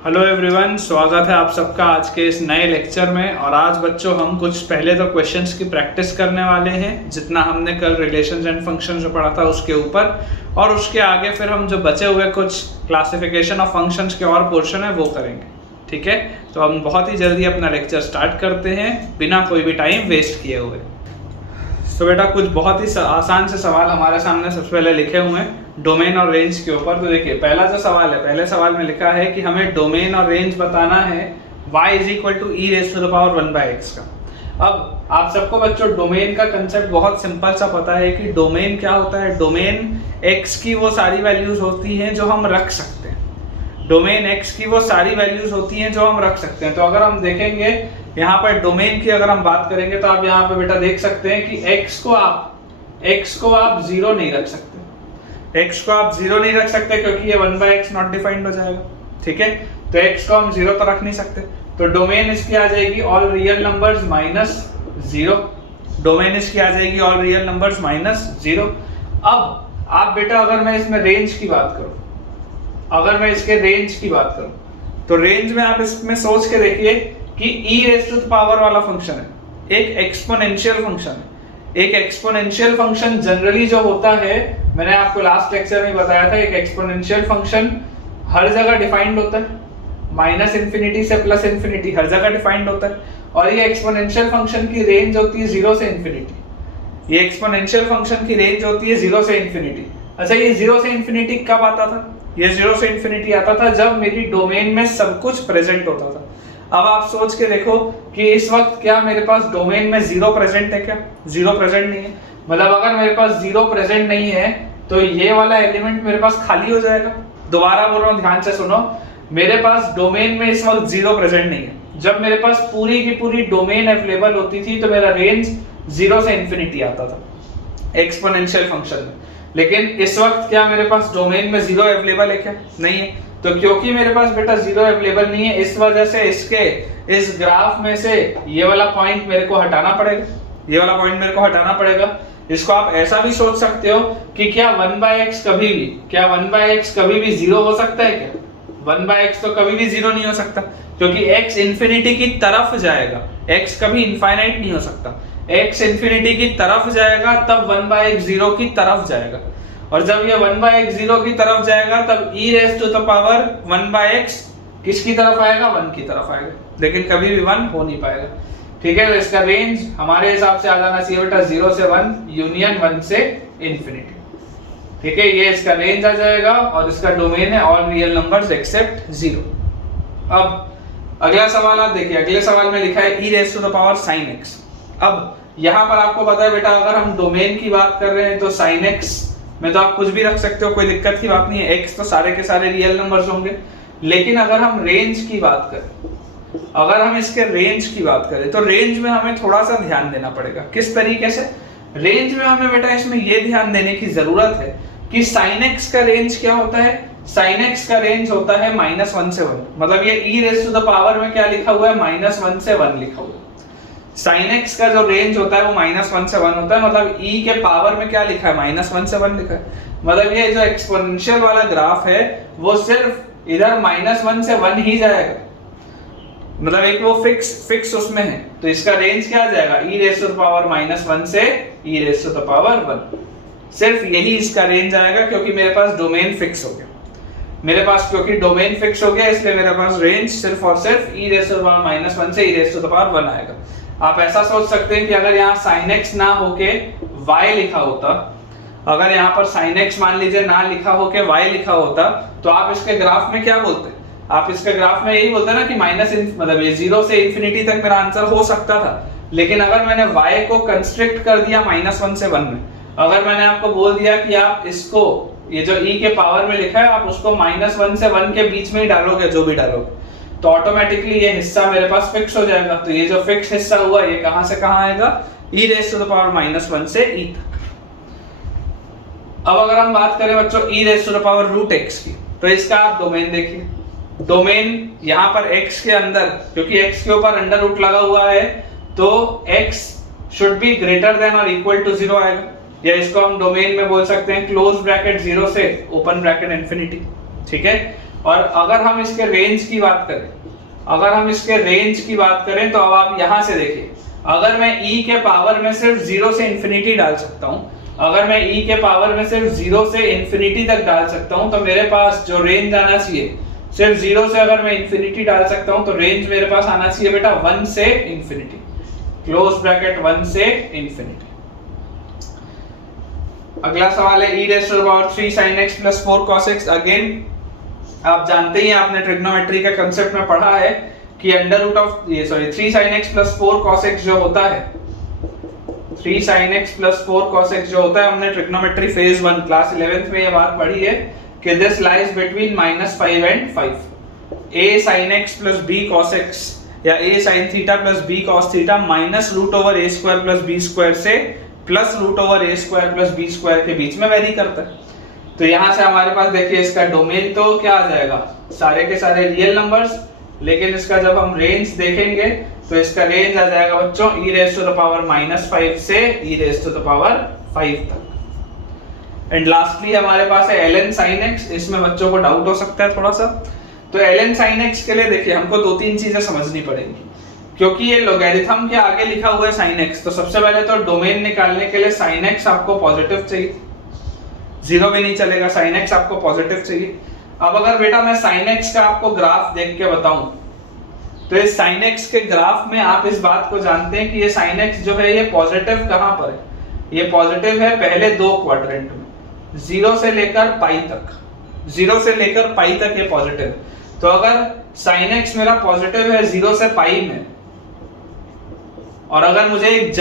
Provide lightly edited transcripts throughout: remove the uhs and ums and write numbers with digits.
Hello everyone, स्वागत है आप सबका आज के इस नए लेक्चर में। और आज बच्चों हम कुछ पहले तो क्वेश्चंस की प्रैक्टिस करने वाले हैं, जितना हमने कल रिलेशंस एंड फंक्शंस जो पढ़ा था उसके ऊपर, और उसके आगे फिर हम जो बचे हुए कुछ क्लासिफिकेशन ऑफ फंक्शंस के और पोर्शन है वो करेंगे। ठीक है, तो हम बहुत ही जल्दी अपना लेक्चर स्टार्ट करते हैं बिना कोई भी टाइम वेस्ट किए हुए। तो बेटा कुछ बहुत ही आसान से सवाल हमारे सामने सबसे पहले लिखे हुए हैं डोमेन और रेंज के ऊपर। तो देखिए पहला जो सवाल है, पहले सवाल में लिखा है कि हमें डोमेन और रेंज बताना है y = e⁻1/x का। अब आप सबको बच्चों डोमेन का कंसेप्ट बहुत सिंपल सा पता है कि डोमेन क्या होता है। डोमेन x की वो सारी वैल्यूज होती हैं जो हम रख सकते हैं। डोमेन x की वो सारी वैल्यूज होती हैं जो हम रख सकते हैं। तो अगर हम देखेंगे यहाँ पर डोमेन की अगर हम बात करेंगे तो आप यहाँ पे बेटा देख सकते हैं कि x को आप 0 नहीं रख सकते। x को आप 0 नहीं रख सकते क्योंकि ये 1/x नॉट डिफाइंड हो जाएगा। ठीक है, तो x को हम 0 तो रख नहीं सकते। तो डोमेन इसकी आ जाएगी ऑल रियल नंबर्स -0। डोमेन इसकी आ जाएगी ऑल रियल नंबर्स -0। अब आप बेटा अगर मैं इसमें रेंज की बात करूं, अगर मैं इसके रेंज की बात करूं तो रेंज में आप इसमें सोच के देखिए कि e⁻ वाला फंक्शन है, एक एक्सपोनेंशियल फंक्शन है। एक एक्सपोनेंशियल फंक्शन जनरली जो होता है, मैंने आपको लास्ट लेक्चर में बताया था, एक एक्सपोनेंशियल फंक्शन हर जगह डिफाइंड होता है, -∞ से +∞ हर जगह डिफाइंड होता है। और ये एक्सपोनेंशियल फंक्शन की रेंज होती है 0 से ∞। ये एक्सपोनेंशियल फंक्शन की रेंज होती है 0 से ∞। अच्छा, ये 0 से ∞ कब आता था? ये 0 से ∞ आता था जब मेरी डोमेन में सब कुछ प्रेजेंट होता था। अब आप सोच के देखो कि इस वक्त क्या मेरे पास डोमेन में 0 प्रेजेंट है? क्या 0 प्रेजेंट नहीं है? मतलब अगर मेरे पास 0 प्रेजेंट नहीं है तो ये वाला एलिमेंट मेरे पास खाली हो जाएगा। दोबारा बोल रहा हूँ, ध्यान से सुनो, मेरे पास डोमेन में इस वक्त 0 प्रेजेंट नहीं है। जब मेरे पास पूरी की पूरी डोमेन अवेलेबल होती थी तो मेरा रेंज 0 से ∞ आता था एक्सपोनेंशियल फंक्शन में। लेकिन इस वक्त क्या मेरे पास डोमेन में 0 अवेलेबल है? क्या नहीं है। तो क्योंकि मेरे पास बेटा 0 अवेलेबल नहीं है, इस वजह से इसके इस ग्राफ में से ये वाला पॉइंट मेरे को हटाना पड़ेगा। ये वाला पॉइंट मेरे को हटाना पड़ेगा। इसको आप ऐसा भी सोच सकते हो कि क्या 1/x कभी भी 0 हो सकता है? क्या 1/x तो कभी भी 0 नहीं हो सकता, क्योंकि x इंफिनिटी की तरफ जाएगा। x कभी इनफाइनाइट नहीं हो सकता। x इंफिनिटी की तरफ जाएगा तब 1/x 0 की तरफ जाएगा, और जब ये 1/x 0 की तरफ जाएगा तब e⁻1/x किसकी तरफ आएगा? 1 की तरफ आएगा, लेकिन कभी भी 1 हो नहीं पाएगा। ठीक है, तो इसका रेंज हमारे हिसाब से आ जाना चाहिए बेटा 0 से 1 यूनियन 1 से ∞। ठीक है, ये इसका रेंज आ जाएगा और इसका डोमेन है ऑल रियल नंबर्स एक्सेप्ट 0। अब अगला सवाल आप देखिए, अगले सवाल में लिखा है e⁻sin x। अब यहाँ पर आपको पता है बेटा, अगर हम डोमेन की बात कर रहे हैं तो sin x में तो आप कुछ भी रख सकते हो, कोई दिक्कत की बात नहीं है। x तो सारे के सारे रियल नंबर्स होंगे। लेकिन अगर हम रेंज की बात करें, अगर हम इसके रेंज की बात करें तो रेंज में हमें थोड़ा सा ध्यान देना पड़ेगा। किस तरीके से? रेंज में हमें बेटा इसमें ये ध्यान देने की जरूरत है कि sin x का रेंज क्या होता है। sin x का रेंज होता है -1 से 1। मतलब ये e⁻ में क्या लिखा हुआ है? -1 से 1 लिखा हुआ है। sin x का जो रेंज होता है वो -1 से 1 होता है। मतलब e के पावर में क्या लिखा है? -1 से 1 लिखा है। मतलब ये जो एक्सपोनेंशियल वाला ग्राफ है वो सिर्फ इधर -1 से 1 ही जाएगा। मतलब एक वो फिक्स उसमें है। तो इसका रेंज क्या आ जाएगा? e⁻−1 से e⁻1। सिर्फ यही इसका रेंज आएगा, क्योंकि मेरे पास डोमेन फिक्स हो गया। मेरे पास क्योंकि डोमेन फिक्स हो गया इसलिए मेरे पास रेंज सिर्फ और सिर्फ e⁻−1 से e⁻1 आएगा। आप ऐसा सोच सकते हैं कि अगर यहाँ sin x ना होके y लिखा होता, अगर यहाँ पर sin x मान लीजिए ना लिखा होके y लिखा होता, तो आप इसके ग्राफ में क्या बोलते? आप इसके ग्राफ में यही बोलते ना कि मतलब ये 0 से ∞ तक मेरा आंसर हो सकता था। लेकिन अगर मैंने y को कंस्ट्रिक्ट कर दिया -1 से 1 में, अगर मैंने आपको बोल दिया कि आप इसको, ये जो e के पावर में लिखा है, आप उसको -1 से 1 के बीच में ही डालोगे, जो भी डालोगे, तो ऑटोमेटिकली ये हिस्सा मेरे पास फिक्स हो जाएगा। तो ये जो फिक्स हिस्सा हुआ ये कहां से कहां आएगा? e⁻−1 से e तक। अब अगर हम बात करें बच्चों e⁻√x की, तो इसका आप डोमेन देखिए। डोमेन यहाँ पर x के अंदर, क्योंकि x के ऊपर अंडर रूट लगा हुआ है, तो x should be greater than और इक्वल टू 0 आएगा। या इसको हम डोमेन में बोल सकते हैं क्लोज ब्रैकेट 0 से ओपन ब्रैकेट ∞। ठीक है, और अगर हम इसके रेंज की बात करें, तो अब आप यहां से देखिए, अगर मैं e के पावर में सिर्फ 0 से इंफिनिटी डाल सकता हूं, तक डाल सकता हूं, तो मेरे पास जो रेंज आना चाहिए, सिर्फ 0 से अगर मैं इंफिनिटी डाल सकता हूं, तो रेंज मेरे पास आना चाहिए बेटा 1 से इंफिनिटी, क्लोज ब्रैकेट 1 से इंफिनिटी। अगला सवाल है e raise to the power 3 sin x plus 4 cos x। Again आप जानते ही हैं, आपने ट्रिग्नोमेट्री का कांसेप्ट में पढ़ा है कि 3 sin x plus 4 cos x जो होता है, 3 sin x plus 4 cos x जो होता है, हमने ट्रिग्नोमेट्री फेज 1 क्लास 11th में ये बात पढ़ी है कि this lies between -5 and 5। a sin x plus b cos x या a sin theta plus b cos theta minus root over a square plus b square से plus root over a square plus b square के बीच में very करता है। तो यहां से हमारे पास देखिए इसका डोमेन तो क्या आ जाएगा, सारे के सारे रियल नंबर्स, लेकिन इसका जब हम रेंज देखेंगे तो इसका रेंज आ जाएगा बच्चों e raise to the power -5 से e raise to the power 5 तक। एंड लास्टली हमारे पास है ln sin x। इसमें बच्चों को डाउट हो सकता है थोड़ा सा, तो ln sin x के लिए देखिए हमको दो तीन चीजें समझनी पड़ेंगी, क्योंकि ये लोगैरिथम के आगे लिखा हुआ है sin x, तो सबसे पहले तो डोमेन निकालने के लिए sin x आपको पॉजिटिव चाहिए, जीरो भी नहीं चलेगा, sin x आपको पॉजिटिव चाहिए। अब अगर बेटा मैं sin x का आपको ग्राफ देख के बताऊं, तो इस sin x के ग्राफ में आप इस बात को जानते हैं कि ये sin x जो है ये पॉजिटिव कहां पर है, ये पॉजिटिव है पहले दो क्वाड्रेंट में, 0 से लेकर पाई तक, 0 से लेकर पाई तक ये पॉजिटिव है। तो अगर sin x मेरा पॉजिटिव है 0 से पाई में, और अगर मुझे एक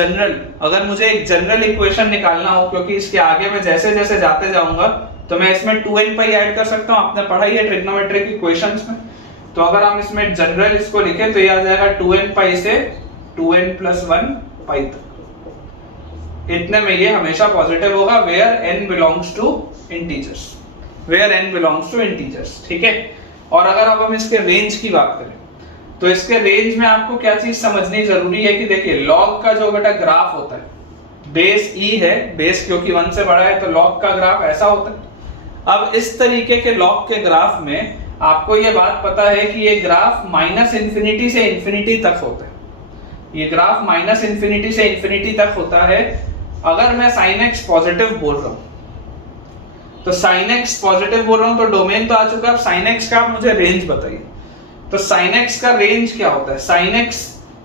जनरल इक्वेशन निकालना हो, क्योंकि इसके आगे मैं जैसे जैसे जाते जाऊंगा तो मैं इसमें 2n पाई ऐड कर सकता हूं, आपने पढ़ा ही है ट्रिग्नोमेट्री की इक्वेशंस में। तो अगर हम इसमें जनरल इसको लिखें तो ये आ जाएगा 2n पाई से 2n + 1 पाई तक। इतने में ये हमेशा पॉजिटिव होगा where n belongs to integers, ठीक है। और अगर अब हम इसके रेंज की बात करें, तो इसके रेंज में आपको क्या चीज समझनी जरूरी है कि देखिए लॉग का जो बेटा ग्राफ होता है, बेस e है, बेस क्योंकि 1 से बड़ा है तो लॉग का ग्राफ ऐसा होता है। अब इस तरीके के लॉग के ग्राफ में आपको ये बात पता है कि ये ग्राफ -∞ से इंफिनिटी तक होता है, ये ग्राफ -∞ से इंफिनिटी तक होता है। अगर मैं sin x पॉजिटिव बोल रहा हूं, तो sin x पॉजिटिव बोल रहा हूं, तो डोमेन तो आ चुका है, अब sin x का मुझे रेंज बताइए। तो sin x का रेंज क्या होता है, sin x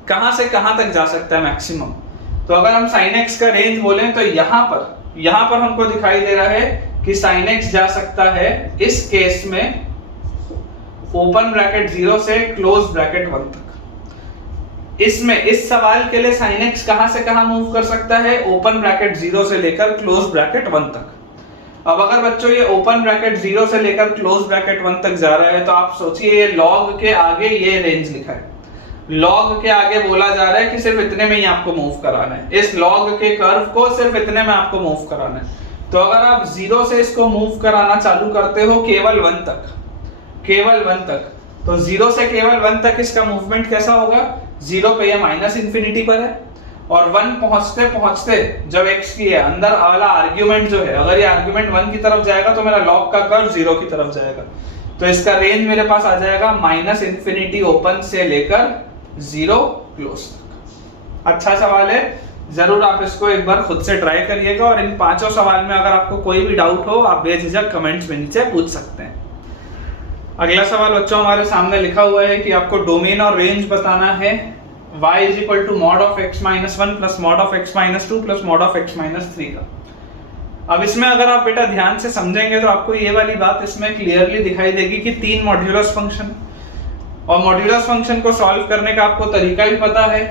कहां से कहां तक जा सकता है मैक्सिमम। तो अगर हम sin x का रेंज बोलें तो यहां पर हमको दिखाई दे रहा है कि sin x जा सकता है इस केस में ओपन ब्रैकेट 0 से क्लोज ब्रैकेट 1 तक। इसमें इस सवाल के लिए sin x कहां से कहां मूव कर सकता है, ओपन ब्रैकेट 0 से लेकर क्लोज ब्रैकेट 1 तक। अब अगर बच्चों ये ओपन ब्रैकेट 0 से लेकर क्लोज ब्रैकेट 1 तक जा रहा है, तो आप सोचिए ये लॉग के आगे ये रेंज लिखा है, लॉग के आगे बोला जा रहा है कि सिर्फ इतने में ही आपको मूव कराना है, इस लॉग के कर्व को सिर्फ इतने में आपको मूव कराना है। तो अगर आप 0 से इसको मूव कराना चालू करते हो केवल 1 तक, तो 0 से केवल 1 तक इसका मूवमेंट कैसा होगा, 0 पे ये -∞ पर है, और 1 पहुंचते पहुंचते जब x की है अंदर वाला आर्गुमेंट जो है, अगर ये आर्गुमेंट 1 की तरफ जाएगा तो मेरा लॉग का कर्व 0 की तरफ जाएगा। तो इसका रेंज मेरे पास आ जाएगा -∞ ओपन से लेकर 0 क्लोज तक। अच्छा सवाल है, जरूर आप इसको एक बार खुद से ट्राई करिएगा, और इन पांचों सवाल में अगर आपको कोई भी डाउट हो आप बेझिझक कमेंट्स में नीचे पूछ सकते हैं। अगला सवाल बच्चों हमारे सामने लिखा हुआ है कि आपको डोमेन और रेंज बताना है y = mod of x - 1 plus mod of x - 2 plus mod of x - 3 का। अब इसमें अगर आप बेटा ध्यान से समझेंगे तो आपको ये वाली बात इसमें क्लियरली दिखाई देगी कि 3 मॉड्यूलस फंक्शन, और मॉड्यूलस फंक्शन को सॉल्व करने का आपको तरीका भी पता है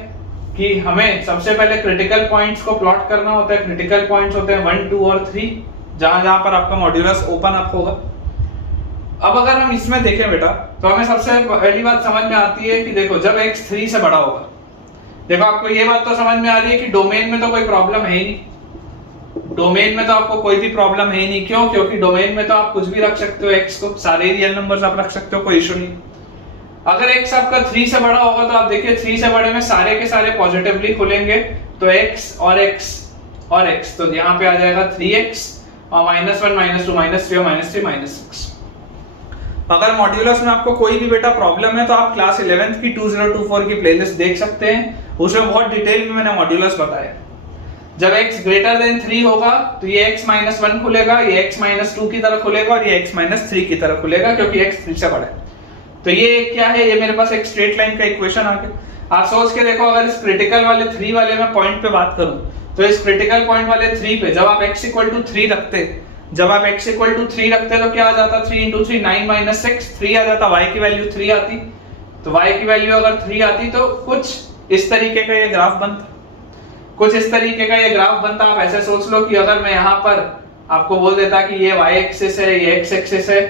कि हमें सबसे पहले क्रिटिकल पॉइंट्स को प्लॉट करना होता है। क्रिटिकल पॉइंट्स होते हैं 1, 2 और 3, जहां पर आपका मॉड्यूलस ओपन अप होगा। अब अगर हम इसमें देखें बेटा, तो हमें सबसे पहली बात समझ में आती है कि देखो जब x 3 से बड़ा होगा, देखो आपको ये बात तो समझ में आ रही है कि डोमेन में तो कोई प्रॉब्लम है ही नहीं, डोमेन में तो आपको कोई भी प्रॉब्लम है ही नहीं। क्यों? क्योंकि डोमेन में तो आप कुछ भी रख सकते हो, x को सारे रियल नंबर्स आप रख सकते हो, कोई इशू नहीं। अगर x आपका 3 से बड़ा होगा तो आप देखिए 3 से बड़े में सारे के सारे पॉजिटिवली खुलेंगे, तो x और x, तो यहाँ पे आ जाएगा 3x और -1 -2 -3 और -3 -6। अगर मॉड्यूलस में आपको कोई भी बेटा प्रॉब्लम है तो आप क्लास 11th की 2024 की प्लेलिस्ट देख सकते हैं, उसमें बहुत डिटेल में मैंने मॉड्यूलस बताया। जब x ग्रेटर देन 3 होगा तो ये x माइनस 1 खुलेगा, ये x माइनस 2 की तरह खुलेगा और ये x माइनस 3 की तरह खुलेगा, क्योंकि x 3 से बड़ा है। तो ये क्या है, ये मेरे पास एक स्ट्रेट लाइन का इक्वेशन आ गया। आप सोच के देखो, अगर इस क्रिटिकल वाले 3 वाले में पॉइंट पे बात करूं तो इस क्रिटिकल पॉइंट वाले 3 पे जब आप x इक्वल टू 3 रखते, तो क्या आ जाता, 3 इंटू 3 9 माइनस 6 3 आ जाता, y की वैल्यू 3 आती। तो y की वैल्यू अगर 3 आती तो कुछ इस तरीके का ये ग्राफ बनता, आप ऐसे सोच लो कि अगर मैं यहाँ पर आपको बोल देता कि ये y एक्सिस है, ये x एक्सिस है,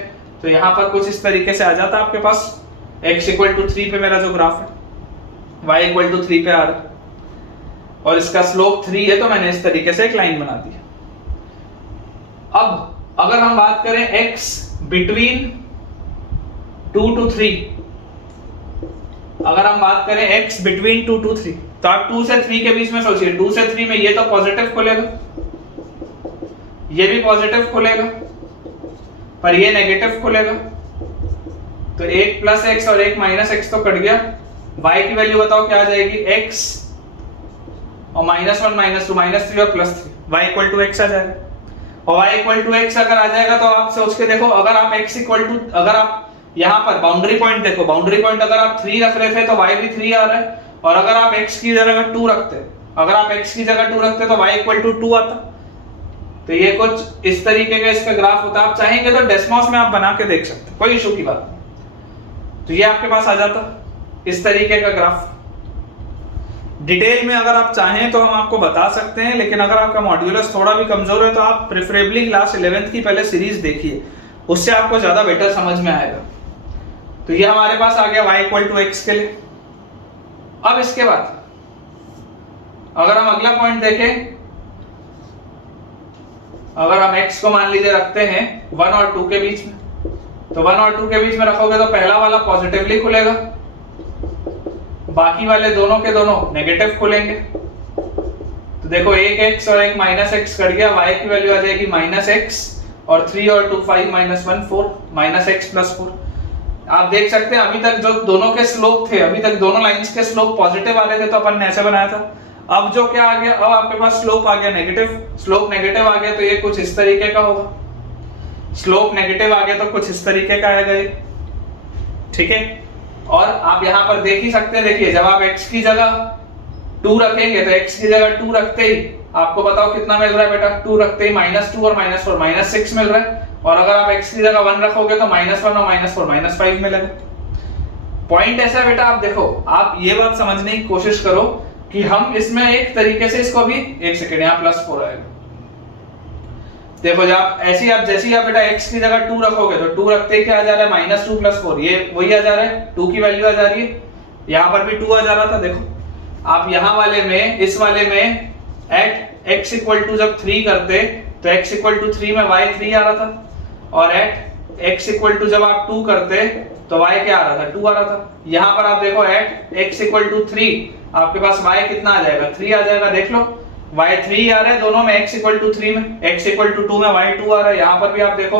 तो यहाँ पर कुछ इस तरीके से आ जाता आपके पास x इक्वल टू 3 पे मेरा जो ग्राफ है, y इक्वल टू 3 पे आ रहा है और इसका स्लोप 3 है, तो मैंने इस तरीके से एक लाइन बना दी। अब अगर हम बात करें x बिटवीन 2 to 3, अगर हम बात करें x बिटवीन 2 to 3, तो आप 2 से 3 के बीच में सोचिए, 2 से 3 में ये तो पॉजिटिव खुलेगा, ये भी पॉजिटिव खुलेगा, पर ये नेगेटिव खुलेगा। तो 1 प्लस एक्स और 1 माइनस एक्स तो कट गया। y की वैल्यू बताओ क्या आ जाएगी, x और -1 -2 -3 और +3, y इक्वल टू x आ जाएगा। और y इक्वल टू x अगर आ जाएगा तो आप सोच के देखो, अगर आप x इक्वल टू, अगर आप यहाँ पर बाउंड्री पॉइंट देखो, बाउंड्री पॉइंट अगर आप 3 रख रहे थे तो y भी 3 आ रहा है, और अगर आप x की जगह 2 रखते, तो y इक्वल टू 2 आता। तो ये कुछ इस तरीके का इसका ग्राफ होता है। आप चाहेंगे तो डेस्मॉस में आप बना के देख सकते हैं, कोई इशू की बात नहीं। तो ये आपके पास आ जाता इस तरीके का ग्राफ। डिटेल में अगर आप चाहें तो हम आपको बता सकते हैं, लेकिन अगर आपका मॉड्यूलस थोड़ा भी कमजोर है तो आप प्रेफरेबली क्लास 11th की पहले सीरीज देखिए, उससे आपको ज्यादा बेटर समझ में आएगा। तो ये हमारे पास आ गया y इक्वल टू x के लिए। अब इसके बाद अगर हम अगला पॉइंट देखें, अगर हम x को मान लीजिए रखते हैं 1 और 2 के बीच में, तो 1 और 2 के बीच में रखोगे तो पहला वाला पॉजिटिवली खुलेगा, बाकी वाले दोनों के दोनों नेगेटिव खुलेंगे। तो देखो 1 x और 1 माइनस एक्स कर गया, y की वैल्यू आ जाएगी -x और 3 और 2 5 -1 4 -x + 4। आप देख सकते हैं अभी तक जो दोनों के स्लोप थे, अभी तक दोनों लाइंस के स्लोप पॉजिटिव आ रहे थे, तो अपन ने ऐसे बनाया था। अब जो क्या आ गया, अब आपके पास स्लोप आ गया नेगेटिव, स्लोप नेगेटिव आ गया तो ये कुछ इस तरीके का होगा, स्लोप नेगेटिव आ गया तो कुछ इस तरीके का आएगा ये, ठीक है। और आप यहाँ पर देख ही सकते हैं, देखिए जब आप x की जगह 2 रखेंगे तो x की जगह 2 रखते ही आपको बताओ कितना मिल रहा है बेटा, 2 रखते ही -2 और -4 -6 मिल रहा है। और अगर आप x की जगह 1 रखोगे तो -1 और -4 -5 मिलेगा। पॉइंट ऐसा है बेटा, आप देखो, आप ये बात समझने की कोशिश करो कि हम इसमें एक तरीके से इसको भी, एक सेकेंड, यहाँ +4 आएगा। देखो जब ऐसी आप जैसे ही आप बेटा x की जगह 2 रखोगे तो 2 रखते ही क्या आ जा रहा है, -2 + 4, ये वही आ जा रहा है, 2 की वैल्यू आ जा रही है। यहाँ पर भी 2 आ जा रहा था। देखो आप यहाँ वाले में, इस वाले में एट x इक्वल टू जब 3 करते तो x इक्वल टू 3 में y 3 आ रहा था, और एट x इक्वल टू जब आप 2 करते तो y क्या आ रहा था, 2 आ रहा था। यहाँ पर आप देखो एट x इक्वल टू 3 आपके पास y कितना आ जाएगा, 3 आ जाएगा। देख लो y 3 आ रहा है दोनों में, x इक्वल टू 3 में, x इक्वल टू 2 में y 2 आ रहा है। यहाँ पर भी आप देखो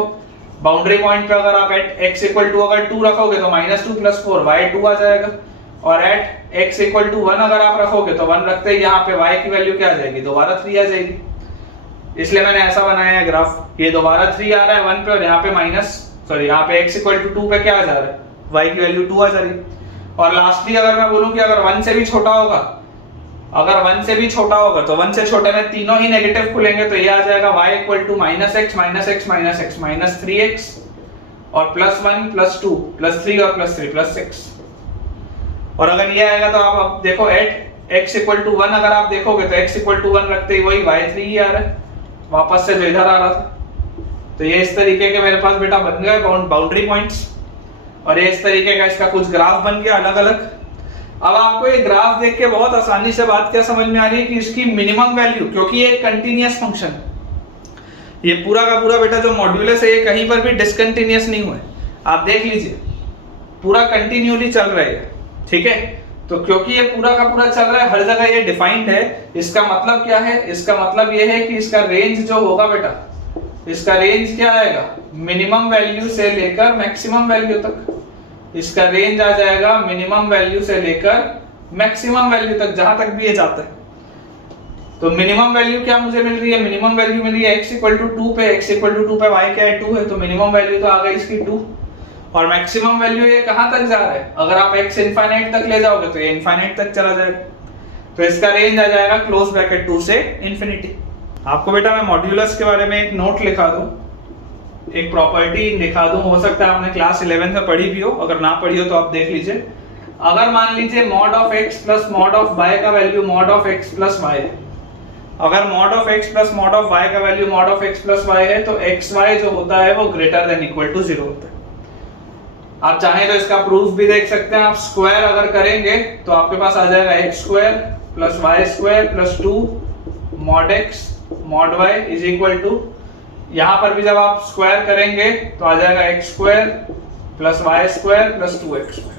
बाउंड्री पॉइंट पे अगर आप एट x इक्वल टू अगर 2 रखोगे तो -2 + 4 y 2 आ जाएगा, और एट x इक्वल टू 1 अगर आप रखोगे तो 1 रखते ही यहाँ पे y की वैल्यू क्या आ जाएगी, दोबारा 3 आ जाएगी। इसलिए मैंने ऐसा बनाया है ग्राफ, ये दोबारा 3 आ रहा है 1 पे, और यहाँ पे यहाँ पे x इक्वल टू 2 पे क्या आ जा रहा है, y की वैल्यू 2 आ जा रही है। और लास्टली अगर मैं बोलूं कि अगर 1 से भी छोटा होगा, अगर 1 से भी छोटा होगा तो 1 से छोटे में तीनों ही नेगेटिव खुलेंगे, तो ये आ जाएगा y equal to -x -x -x -3x और +1 +2 +3 और +3 +6। और अगर ये आएगा तो आप अब देखो एट x इक्वल टू 1 अगर आप देखोगे तो x इक्वल टू 1 रखते ही वही y 3 ही आ रहा है वापस से जो इधर आ रहा था। तो ये इस तरीके के मेरे पास बेटा बन गए बाउंड्री पॉइंट्स, और ये इस तरीके का इसका कुछ ग्राफ बन गया अलग अलग। अब आपको ये ग्राफ देख के बहुत आसानी से बात क्या समझ में आ रही है कि इसकी मिनिमम वैल्यू, क्योंकि ये एक कंटीन्यूअस फंक्शन, ये पूरा का पूरा बेटा जो मॉड्यूलस है ये कहीं पर भी डिसकंटीन्यूअस नहीं हुआ है। आप देख लीजिए पूरा कंटिन्यूअली चल रहा है, ठीक है। तो क्योंकि ये पूरा का पूरा चल रहा है, हर जगह ये डिफाइंड है, इसका मतलब क्या है, इसका मतलब ये है कि इसका रेंज जो होगा बेटा, इसका रेंज क्या आएगा, मिनिमम वैल्यू से लेकर मैक्सिमम वैल्यू तक। इसका रेंज आ जाएगा मिनिमम वैल्यू से लेकर मैक्सिमम वैल्यू तक, जहां तक भी ये जाता है। तो मिनिमम वैल्यू क्या मुझे मिल रही है, मिनिमम वैल्यू मिल रही है x इक्वल टू 2 पे, x इक्वल टू 2 पे y क्या है 2 है, तो मिनिमम वैल्यू तो आ गई इसकी 2। और मैक्सिमम वैल्यू ये कहां तक जा रहा है, अगर आप x इनफाइनाइट तक ले जाओगे तो ये इनफाइनाइट तक चला जाएगा, तो इसका रेंज आ जाएगा क्लोज ब्रैकेट 2 से इंफिनिटी। आपको बेटा मैं मॉड्यूलस के बारे में एक नोट लिखा दूं, एक प्रॉपर्टी दिखा दूं, हो सकता है आपने क्लास 11 में पढ़ी भी हो, अगर ना पढ़ी हो तो आप देख लीजिए। अगर मान लीजिए mod of x plus mod of y का value mod of x plus y है, अगर mod of x plus mod of y का value mod of x plus y है, तो xy जो होता है वो ग्रेटर देन इक्वल टू 0 होता है। आप चाहें तो इसका प्रूफ भी देख सकते हैं, आप स्क्वायर अगर करेंगे तो आपके पास आ जाएगा x square plus y square plus 2 mod x mod y is equal to, यहां पर भी जब आप स्क्वायर करेंगे तो आ जाएगा x square plus y square plus 2x square.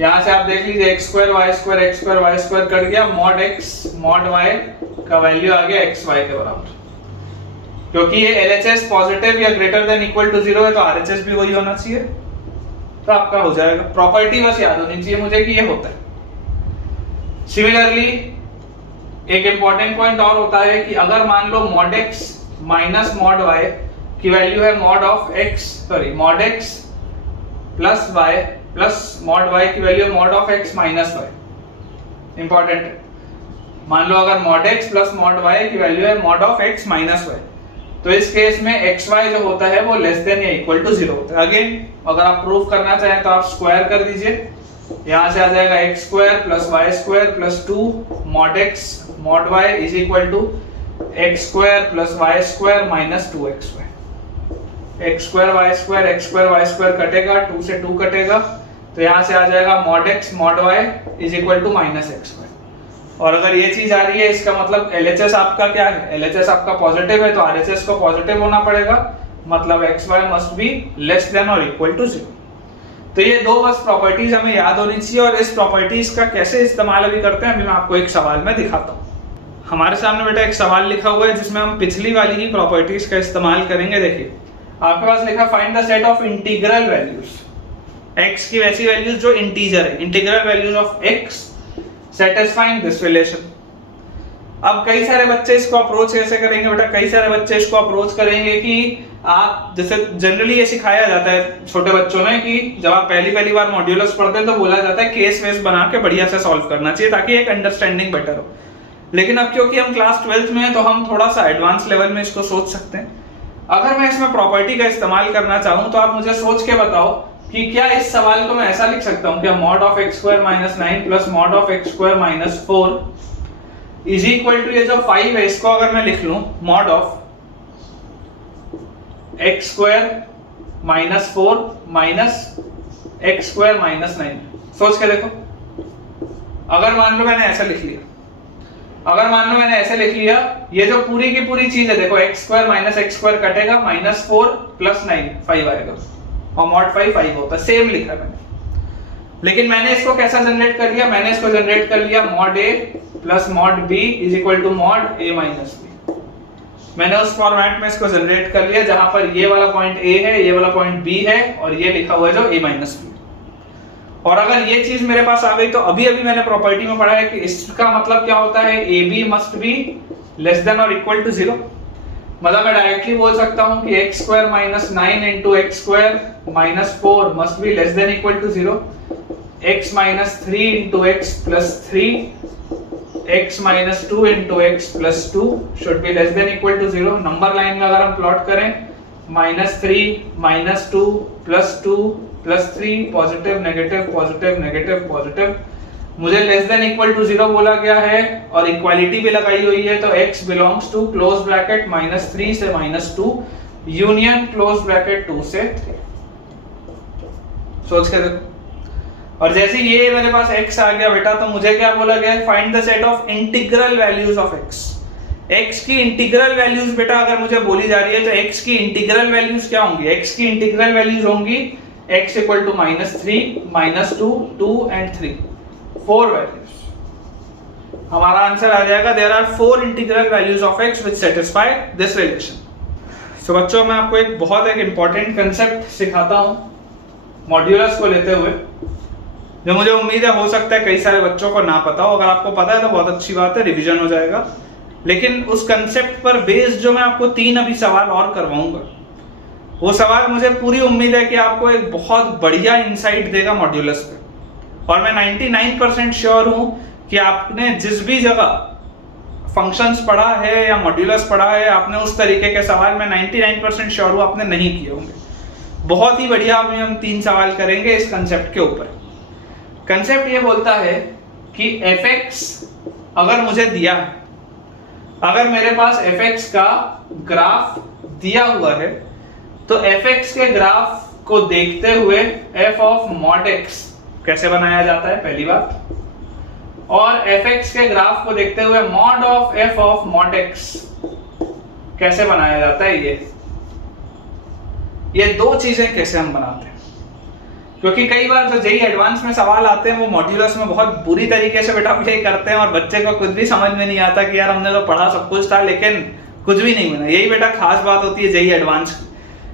यहां से आप देख लीजिए x square y square cut गया, मॉड x मॉड y का वैल्यू आ गया xy के बराबर। क्योंकि ये LHS पॉजिटिव या ग्रेटर देन इक्वल टू 0 है तो RHS भी वही होना चाहिए, तो आपका हो जाएगा। प्रॉपर्टी बस याद होनी चाहिए मुझे कि ये होता है। सिमिलरली एक इंपॉर्टेंट पॉइंट और होता है कि अगर मान लो mod x minus mod y की वैल्यू है mod x plus y plus mod y की value mod of x minus y, important है। मान लो अगर mod x plus mod y की वैल्यू है mod of x minus y, तो इस केस में xy जो होता है वो लेस देन या इक्वल टू 0 होता है। अगेन अगर आप प्रूफ करना चाहें तो आप स्क्वायर कर दीजिए, यहां से आ जाएगा x square plus y square plus 2 mod x mod y is equal to x square plus y square minus 2xy। x square y square कटेगा, 2 से 2 कटेगा, तो यहां से आ जाएगा mod x mod y is equal to minus x। और अगर ये चीज आ रही है इसका मतलब LHS आपका क्या है, LHS आपका पॉजिटिव है तो RHS को पॉजिटिव होना पड़ेगा, मतलब xy must be less than और इक्वल टू 0। तो ये दो बस प्रॉपर्टीज हमें याद होनी चाहिए, और इस प्रॉपर्टीज का कैसे इस्तेमाल अभी करते हैं अभी मैं आपको एक सवाल में दिखाता हूँ। हमारे सामने बेटा एक सवाल लिखा हुआ है जिसमें हम पिछली वाली ही प्रॉपर्टीज का इस्तेमाल करेंगे। देखिए आपके पास लिखा find the set of integral values, x की वैसी वैल्यूज जो इंटीजर है, integral values of x satisfying this relation। अब कई सारे बच्चे इसको अप्रोच कैसे करेंगे बेटा, कई सारे बच्चे इसको अप्रोच करेंगे कि आप जैसे जनरली ये सिखाया जाता है छोटे बच्चों में कि जब आप पहली बार मॉड्यूलस पढ़ते हैं तो बोला जाता है केस वेस बना के बढ़िया से सॉल्व करना चाहिए ताकि एक अंडरस्टैंडिंग बेटर हो। लेकिन अब क्योंकि हम क्लास 12th में हैं तो हम थोड़ा सा एडवांस लेवल में इसको सोच सकते हैं। अगर मैं इसमें प्रॉपर्टी का इस्तेमाल करना चाहूँ तो आप मुझे सोच के बताओ कि क्या इस सवाल को मैं ऐसा लिख सकता हूं, क्या mod of x square minus 9 plus mod of x square minus 4 is equal to, ये जो 5 है इसको अगर मैं लिख लूं mod of x square minus 4 minus x square minus 9। सोच के देखो, अगर मान लो मैंने ऐसा लिख लिया, ये जो पूरी की पूरी चीज है देखो x square minus x square कटेगा, माइनस 4 प्लस 9 5 आएगा, और मॉड 5 होता है, सेम लिखा मैंने। लेकिन मैंने इसको कैसा जनरेट कर लिया, मैंने इसको जनरेट कर लिया mod a plus mod b is equal to mod a minus b। मैंने उस फॉर्मेट में इसको जनरेट कर लिया जहां पर ये वाला पॉइंट a है, ये वाला पॉइंट b है, और ये लिखा हुआ है जो a माइनस b। और अगर ये चीज मेरे पास आ गई तो अभी मैंने प्रॉपर्टी में पढ़ा है कि इसका मतलब क्या होता है, ab must be less than और इक्वल टू 0। मतलब मैं डायरेक्टली बोल सकता हूं कि x square minus 9 into x square minus 4 must be less than equal to 0, x minus 3 into x plus 3, x minus 2 into x plus 2 should be less than equal to 0। Number line में अगर हम plot करें minus 3 minus 2 plus 3 positive negative positive, मुझे less than equal to 0 बोला गया है और equality भी लगाई हुई है, तो x belongs to close bracket minus 3 से माइनस 2 यूनियन क्लोज ब्रैकेट 2 से 3। सोच के देखो, और जैसे ये मेरे पास x आ गया बेटा तो मुझे क्या बोला गया है, find the set of integral values of x की इंटीग्रल वैल्यूज बेटा अगर मुझे बोली जा रही है तो x की इंटीग्रल वैल्यूज क्या होंगी, x की इंटीग्रल वैल्यूज होंगी x equal to minus 3 minus 2 2 and 3, 4 values. हमारा आंसर आ जाएगा there are 4 integral values of x which satisfy this relation. So बच्चों मैं आपको एक बहुत इंपॉर्टेंट कंसेप्ट सिखाता हूँ मॉड्यूलस को लेते हुए, जो मुझे उम्मीद है हो सकता है कई सारे बच्चों को ना पता हो। अगर आपको पता है तो बहुत अच्छी बात है, रिवीजन हो जाएगा। लेकिन उस कंसेप्ट पर बेस्ड जो मैं आपको 3 अभी सवाल और करवाऊंगा, वो सवाल मुझे पूरी उम्मीद है कि आपको एक बहुत बढ़िया इंसाइट देगा मॉड्यूलस पे। और मैं 99% श्योर हूं कि आपने जिस भी जगह फंक्शंस पढ़ा है या मॉड्यूलस पढ़ा है, आपने उस तरीके के सवाल मैं 99% श्योर हूं आपने नहीं किए होंगे। बहुत ही बढ़िया अभी हम 3 सवाल करेंगे इस कंसेप्ट के ऊपर। कंसेप्ट ये बोलता है कि fx अगर मुझे दिया है, अगर मेरे पास fx का ग्राफ दिया हुआ है, तो fx के ग्राफ को देखते हुए f ऑफ mod x कैसे बनाया जाता है पहली बात, और fx के ग्राफ को देखते हुए mod of f of mod x कैसे बनाया जाता है। ये 2 चीजें कैसे हम बनाते हैं, क्योंकि कई बार जो जेईई एडवांस में सवाल आते हैं वो मॉड्यूलस में बहुत बुरी तरीके से बेटा अप्लाई करते हैं और बच्चे को कुछ भी समझ में नहीं आता कि यार हमने तो पढ़ा सब कुछ था लेकिन कुछ भी नहीं बना। यही बेटा खास बात होती है जेईई एडवांस की,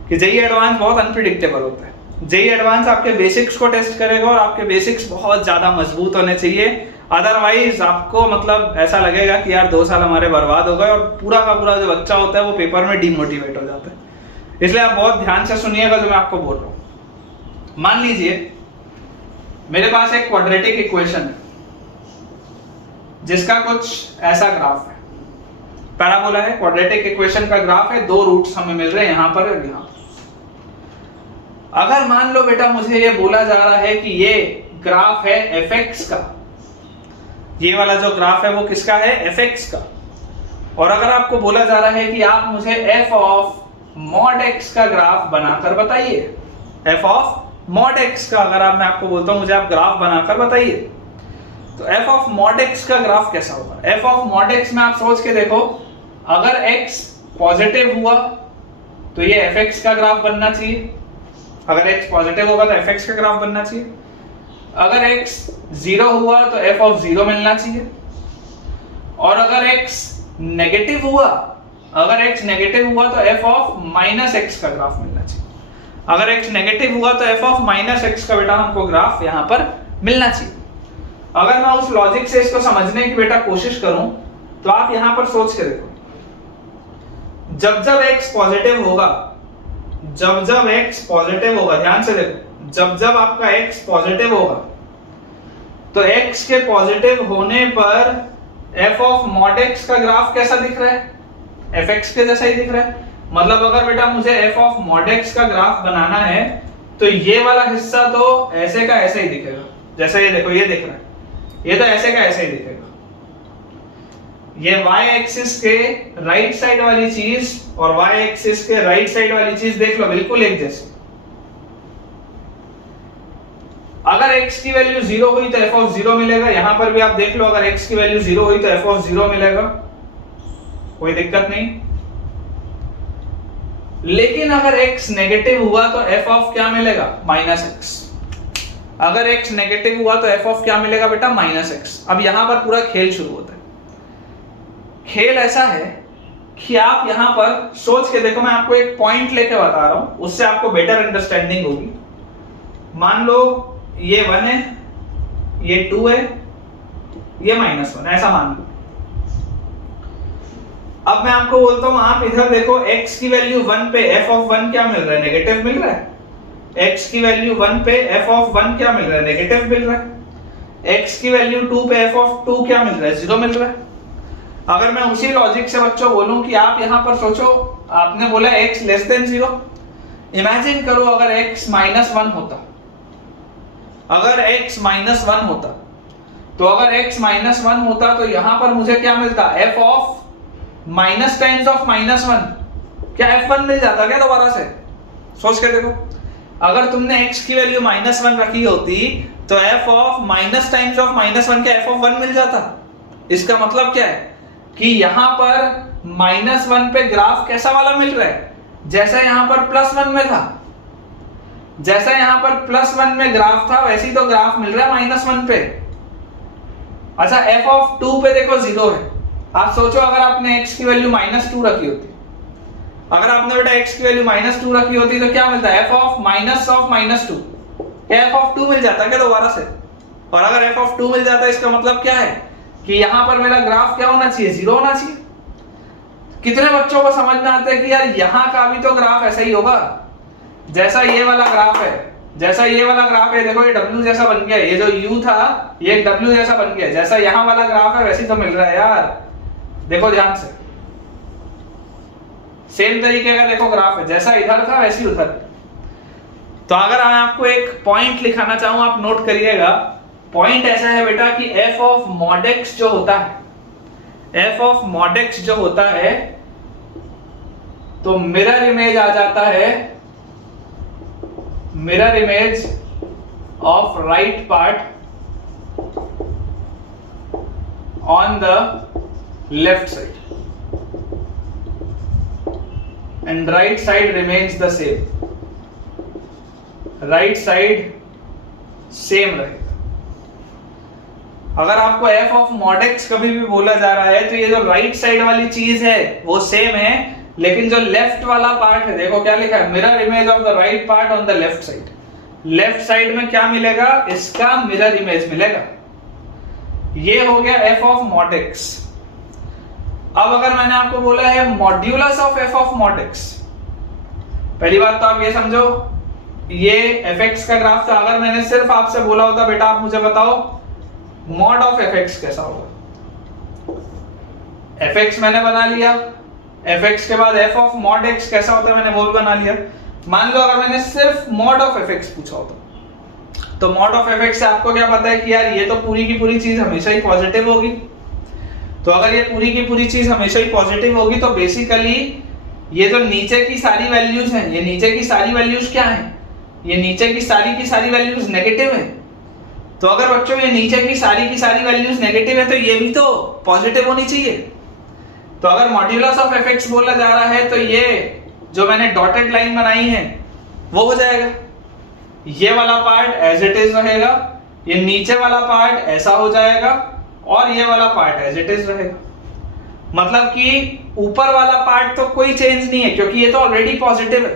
कि जेईई एडवांस बहुत अनप्रिडिक्टेबल होता है। जेईई एडवांस आपके बेसिक्स को टेस्ट करेगा और आपके बेसिक्स बहुत ज्यादा मजबूत होने चाहिए, अदरवाइज आपको मतलब ऐसा लगेगा कि यार 2 साल हमारे बर्बाद हो गए और पूरा का पूरा जो बच्चा होता है वो पेपर में डिमोटिवेट हो जाता है। इसलिए आप बहुत ध्यान से सुनिएगा जो मैं आपको बोल रहा हूँ। मान लीजिए मेरे पास एक क्वाड्रेटिक इक्वेशन है जिसका कुछ ऐसा ग्राफ है, पैराबोला है, क्वाड्रेटिक इक्वेशन का ग्राफ है, 2 रूट्स हमें मिल रहे हैं यहां पर और यहां। अगर मान लो बेटा मुझे ये बोला जा रहा है कि ये ग्राफ है fx का, ये वाला जो ग्राफ है वो किसका है, fx का, और अगर आपको बोला जा रहा है कि आप मुझे f ऑफ mod x का ग्राफ बनाकर बताइए, f ऑफ mod x का अगर मैं आपको बोलता हूं मुझे आप ग्राफ बनाकर बताइए, तो f ऑफ mod x का ग्राफ कैसा होगा। f ऑफ mod x में आप सोच के देखो, अगर x पॉजिटिव हुआ तो ये fx का ग्राफ बनना चाहिए, अगर x पॉजिटिव होगा तो fx का ग्राफ बनना चाहिए, अगर x 0 हुआ तो f ऑफ 0 मिलना चाहिए, और अगर x नेगेटिव हुआ तो f ऑफ माइनस x का ग्राफ मिलना चाहिए। अगर x नेगेटिव हुआ तो f ऑफ माइनस x का बेटा हमको ग्राफ यहां पर मिलना चाहिए। अगर मैं उस लॉजिक से इसको समझने की बेटा कोशिश करूं तो आप यहां पर सोच के देखो, जब x पॉजिटिव होगा, जब x पॉजिटिव होगा, ध्यान से देखो, जब आपका x पॉजिटिव होगा तो x के पॉजिटिव होने पर f ऑफ mod x का ग्राफ कैसा दिख रहा है, fx के जैसा ही दिख रहा है। मतलब अगर बेटा मुझे f ऑफ mod x का ग्राफ बनाना है तो ये वाला हिस्सा तो ऐसे का ऐसे ही दिखेगा, जैसा ये देखो ये दिख रहा है, ये तो ऐसे का ऐसे ही दिखेगा। ये y एक्सिस के राइट साइड वाली चीज और y एक्सिस के राइट साइड वाली चीज देख लो बिल्कुल एक जैसी। अगर x की वैल्यू 0 हुई तो f ऑफ 0 मिलेगा, यहां पर भी आप देख लो अगर x की वैल्यू 0 हुई तो f ऑफ 0 मिलेगा, कोई दिक्कत नहीं। लेकिन अगर x नेगेटिव हुआ तो f ऑफ क्या मिलेगा, माइनस x। अगर x नेगेटिव हुआ तो f ऑफ क्या मिलेगा बेटा, माइनस x। अब यहां पर पूरा खेल शुरू होता है। खेल ऐसा है कि आप यहां पर सोच के देखो, मैं आपको एक पॉइंट लेके बता रहा हूं, उससे आपको बेटर अंडरस्टैंडिंग होगी। मान लो ये 1 है, ये 2 है, ये -1, ऐसा मान लो। अब मैं आपको बोलता हूं आप इधर देखो, x की वैल्यू 1 पे f ऑफ 1 क्या मिल रहा है, नेगेटिव मिल रहा है। x की वैल्यू 1 पे f ऑफ 1 क्या मिल रहा है, नेगेटिव मिल रहा है। x की वैल्यू 2 पे f ऑफ 2 क्या मिल रहा है, 0 मिल रहा है। अगर मैं उसी लॉजिक से बच्चों बोलूं कि आप यहां पर सोचो, आपने बोला x लेस देन 0, इमेजिन करो अगर x -1 होता, अगर x -1 होता तो अगर x -1 होता तो यहां पर मुझे क्या मिलता, f of minus times of -1, क्या f1 मिल जाता क्या दोबारा से, सोच के देखो। अगर तुमने x की वैल्यू -1 रखी होती तो f of minus times of -1 क्या f ऑफ 1 मिल जाता। इसका मतलब क्या है कि यहां पर -1 पे ग्राफ कैसा वाला मिल रहा है, जैसा यहां पर +1 में था, जैसा यहां पर +1 में ग्राफ था वैसे ही तो ग्राफ मिल रहा है -1 पे। अच्छा एफ ऑफ 2 पे देखो 0 है। आप सोचो अगर आपने x की वैल्यू -2 रखी होती, अगर आपने बेटा x की वैल्यू -2 रखी होती तो क्या मिलता है, f ऑफ -2, क्या f ऑफ 2 मिल जाता क्या दोबारा से? और अगर f ऑफ 2 मिल जाता है इसका मतलब क्या है कि यहां पर मेरा ग्राफ क्या होना चाहिए, 0 होना चाहिए। कितने बच्चों को समझ में आता है कि यार यहां का भी तो ग्राफ ऐसा ही होगा जैसा ये वाला ग्राफ है, जैसा ये वाला ग्राफ है। देखो ये W जैसा बन गया, ये जो U था ये W जैसा बन गया, जैसा यहां वाला ग्राफ है वैसे ही तो मिल रहा है यार। देखो ध्यान से, सेम तरीके का देखो ग्राफ है, जैसा इधर था वैसे ही उधर। तो अगर मैं आपको एक पॉइंट लिखाना चाहूं, आप नोट करिएगा। पॉइंट ऐसा है बेटा कि f ऑफ mod x जो होता है, f ऑफ mod x जो होता है तो मिरर इमेज आ जाता है, mirror image of right part on the left side and right side remains the same, right side same रहेगा। अगर आपको f ऑफ mod x कभी भी बोला जा रहा है तो ये जो राइट साइड वाली चीज है वो सेम है, लेकिन जो लेफ्ट वाला पार्ट है देखो क्या लिखा है, mirror image of the right part on the left side. Left side में क्या मिलेगा, इसका मिरर इमेज मिलेगा। ये हो गया f ऑफ mod x। अब अगर मैंने आपको बोला है modulus of f of mod x, पहली बात तो आप ये समझो ये fx का ग्राफ था। अगर मैंने सिर्फ आपसे बोला होता बेटा आप मुझे बताओ मॉड ऑफ fx कैसा होगा, fx मैंने बना लिया, fx के बाद f ऑफ mod x कैसा होता है मैंने वो भी बना लिया। मान लो अगर मैंने सिर्फ मॉड ऑफ fx पूछा होता तो मॉड ऑफ fx से आपको क्या पता है कि यार ये तो पूरी की पूरी चीज हमेशा ही पॉजिटिव होगी। तो अगर ये पूरी की पूरी चीज हमेशा ही पॉजिटिव होगी तो बेसिकली ये जो नीचे की सारी वैल्यूज हैं, ये नीचे की सारी वैल्यूज क्या हैं, ये नीचे की सारी वैल्यूज नेगेटिव हैं। तो अगर बच्चों ये नीचे की सारी वैल्यूज नेगेटिव है तो ये भी तो पॉजिटिव होनी चाहिए। तो अगर मॉड्यूलस ऑफ fx बोला जा रहा है तो ये जो मैंने डॉटेड लाइन बनाई है वो हो जाएगा, ये वाला पार्ट एज इट इज रहेगा, ये नीचे वाला पार्ट ऐसा हो जाएगा और ये वाला पार्ट एज इट इज रहेगा। मतलब कि ऊपर वाला पार्ट तो कोई चेंज नहीं है क्योंकि ये तो ऑलरेडी पॉजिटिव है,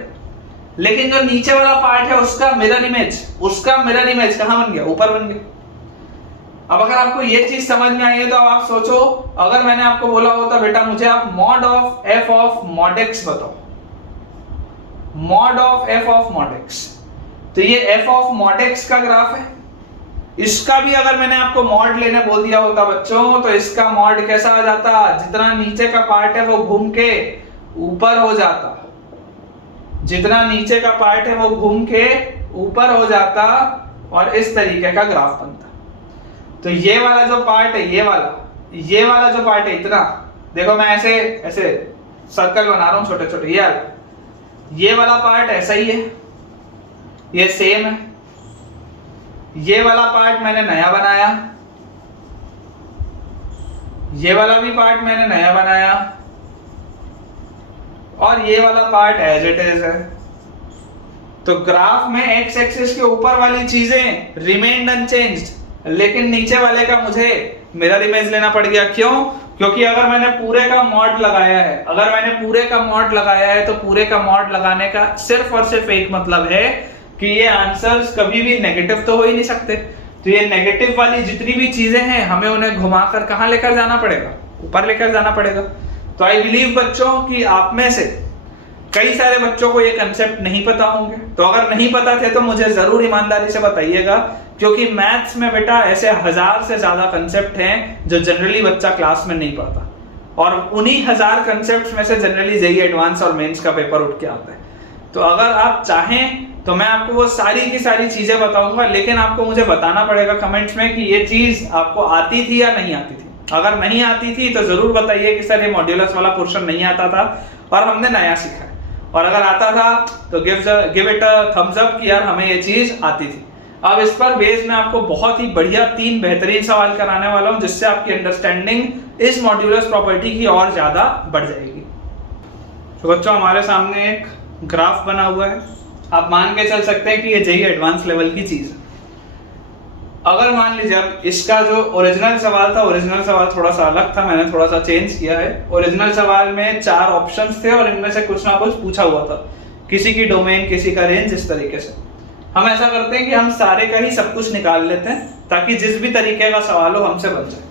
लेकिन जो नीचे वाला पार्ट है उसका मिरर इमेज कहां बन गया, ऊपर बन गया। अब अगर आपको ये चीज समझ में आई है तो अब आप सोचो अगर मैंने आपको बोला होता बेटा मुझे आप mod of f of mod x बताओ, mod of f of mod x, तो ये f ऑफ mod x का ग्राफ है। इसका भी अगर मैंने आपको मॉड लेने बोल दिया होता बच्चों तो इसका मॉड कैसा आ जाता, जितना नीचे का पार्ट है वो घूम के ऊपर हो जाता, जितना नीचे का पार्ट है वो घूम के ऊपर हो जाता और इस तरीके का ग्राफ बनता। तो ये वाला जो पार्ट है, ये वाला जो पार्ट है इतना, देखो मैं ऐसे सर्कल बना रहा हूं छोटे छोटे, ये वाला पार्ट ऐसा ही है, ये सेम है। ये वाला पार्ट मैंने नया बनाया, ये वाला भी पार्ट मैंने नया बनाया और ये वाला पार्ट एज इट इज है। तो ग्राफ में एक्स एक्सिस के ऊपर वाली चीजें रिमेन्ड अनचेंज्ड, लेकिन नीचे वाले का मुझे मिरर इमेज लेना पड़ गया। क्यों? क्योंकि अगर मैंने पूरे का मॉड लगाया है, तो पूरे का मॉड लगाने का सिर्फ और सिर्फ एक मतलब है कि ये आंसर्स कभी भी नेगेटिव तो हो ही नहीं सकते। तो ये नेगेटिव वाली जितनी भी चीजें हैं हमें उन्हें घुमाकर कहां लेकर जाना पड़ेगा, ऊपर लेकर जाना पड़ेगा। तो आई बिलीव बच्चों कि आप में से कई सारे बच्चों को ये कंसेप्ट नहीं पता होंगे। तो अगर नहीं पता थे तो मुझे जरूर ईमानदारी से बताइएगा, क्योंकि मैथ्स में बेटा ऐसे 1000 से ज्यादा कंसेप्ट हैं जो जनरली बच्चा क्लास में नहीं पढ़ता, और उन्हीं 1000 कंसेप्ट में से जनरली जेईई एडवांस और मेंस का पेपर उठ के आता है। तो अगर आप चाहें तो मैं आपको वो सारी की सारी चीजें बताऊंगा, लेकिन आपको मुझे बताना पड़ेगा कमेंट्स में कि ये चीज आपको आती थी या नहीं आती थी। अगर नहीं आती थी तो जरूर बताइए कि सर ये मॉड्यूलस वाला पोर्शन नहीं आता था और हमने नया सीखा है, और अगर आता था तो give it a thumbs up कि यार हमें ये चीज आती थी। अब इस पर बेस में आपको बहुत ही बढ़िया 3 बेहतरीन सवाल कराने वाला हूं, जिससे आपकी अंडरस्टैंडिंग इस मॉड्यूलस प्रॉपर्टी की और ज्यादा बढ़ जाएगी। तो बच्चों हमारे सामने एक ग्राफ बना हुआ है, आप मान के चल सकते हैं कि ये जेईई एडवांस लेवल की चीज है। अगर मान लीजिए अब इसका जो ओरिजिनल सवाल था, ओरिजिनल सवाल थोड़ा सा अलग था, मैंने थोड़ा सा चेंज किया है। ओरिजिनल सवाल में 4 ऑप्शंस थे और इनमें से कुछ ना कुछ पूछा हुआ था, किसी की डोमेन, किसी का रेंज, इस तरीके से। हम ऐसा करते हैं कि हम सारे का ही सब कुछ निकाल लेते हैं ताकि जिस भी तरीके का सवाल हो हमसे बन जाए।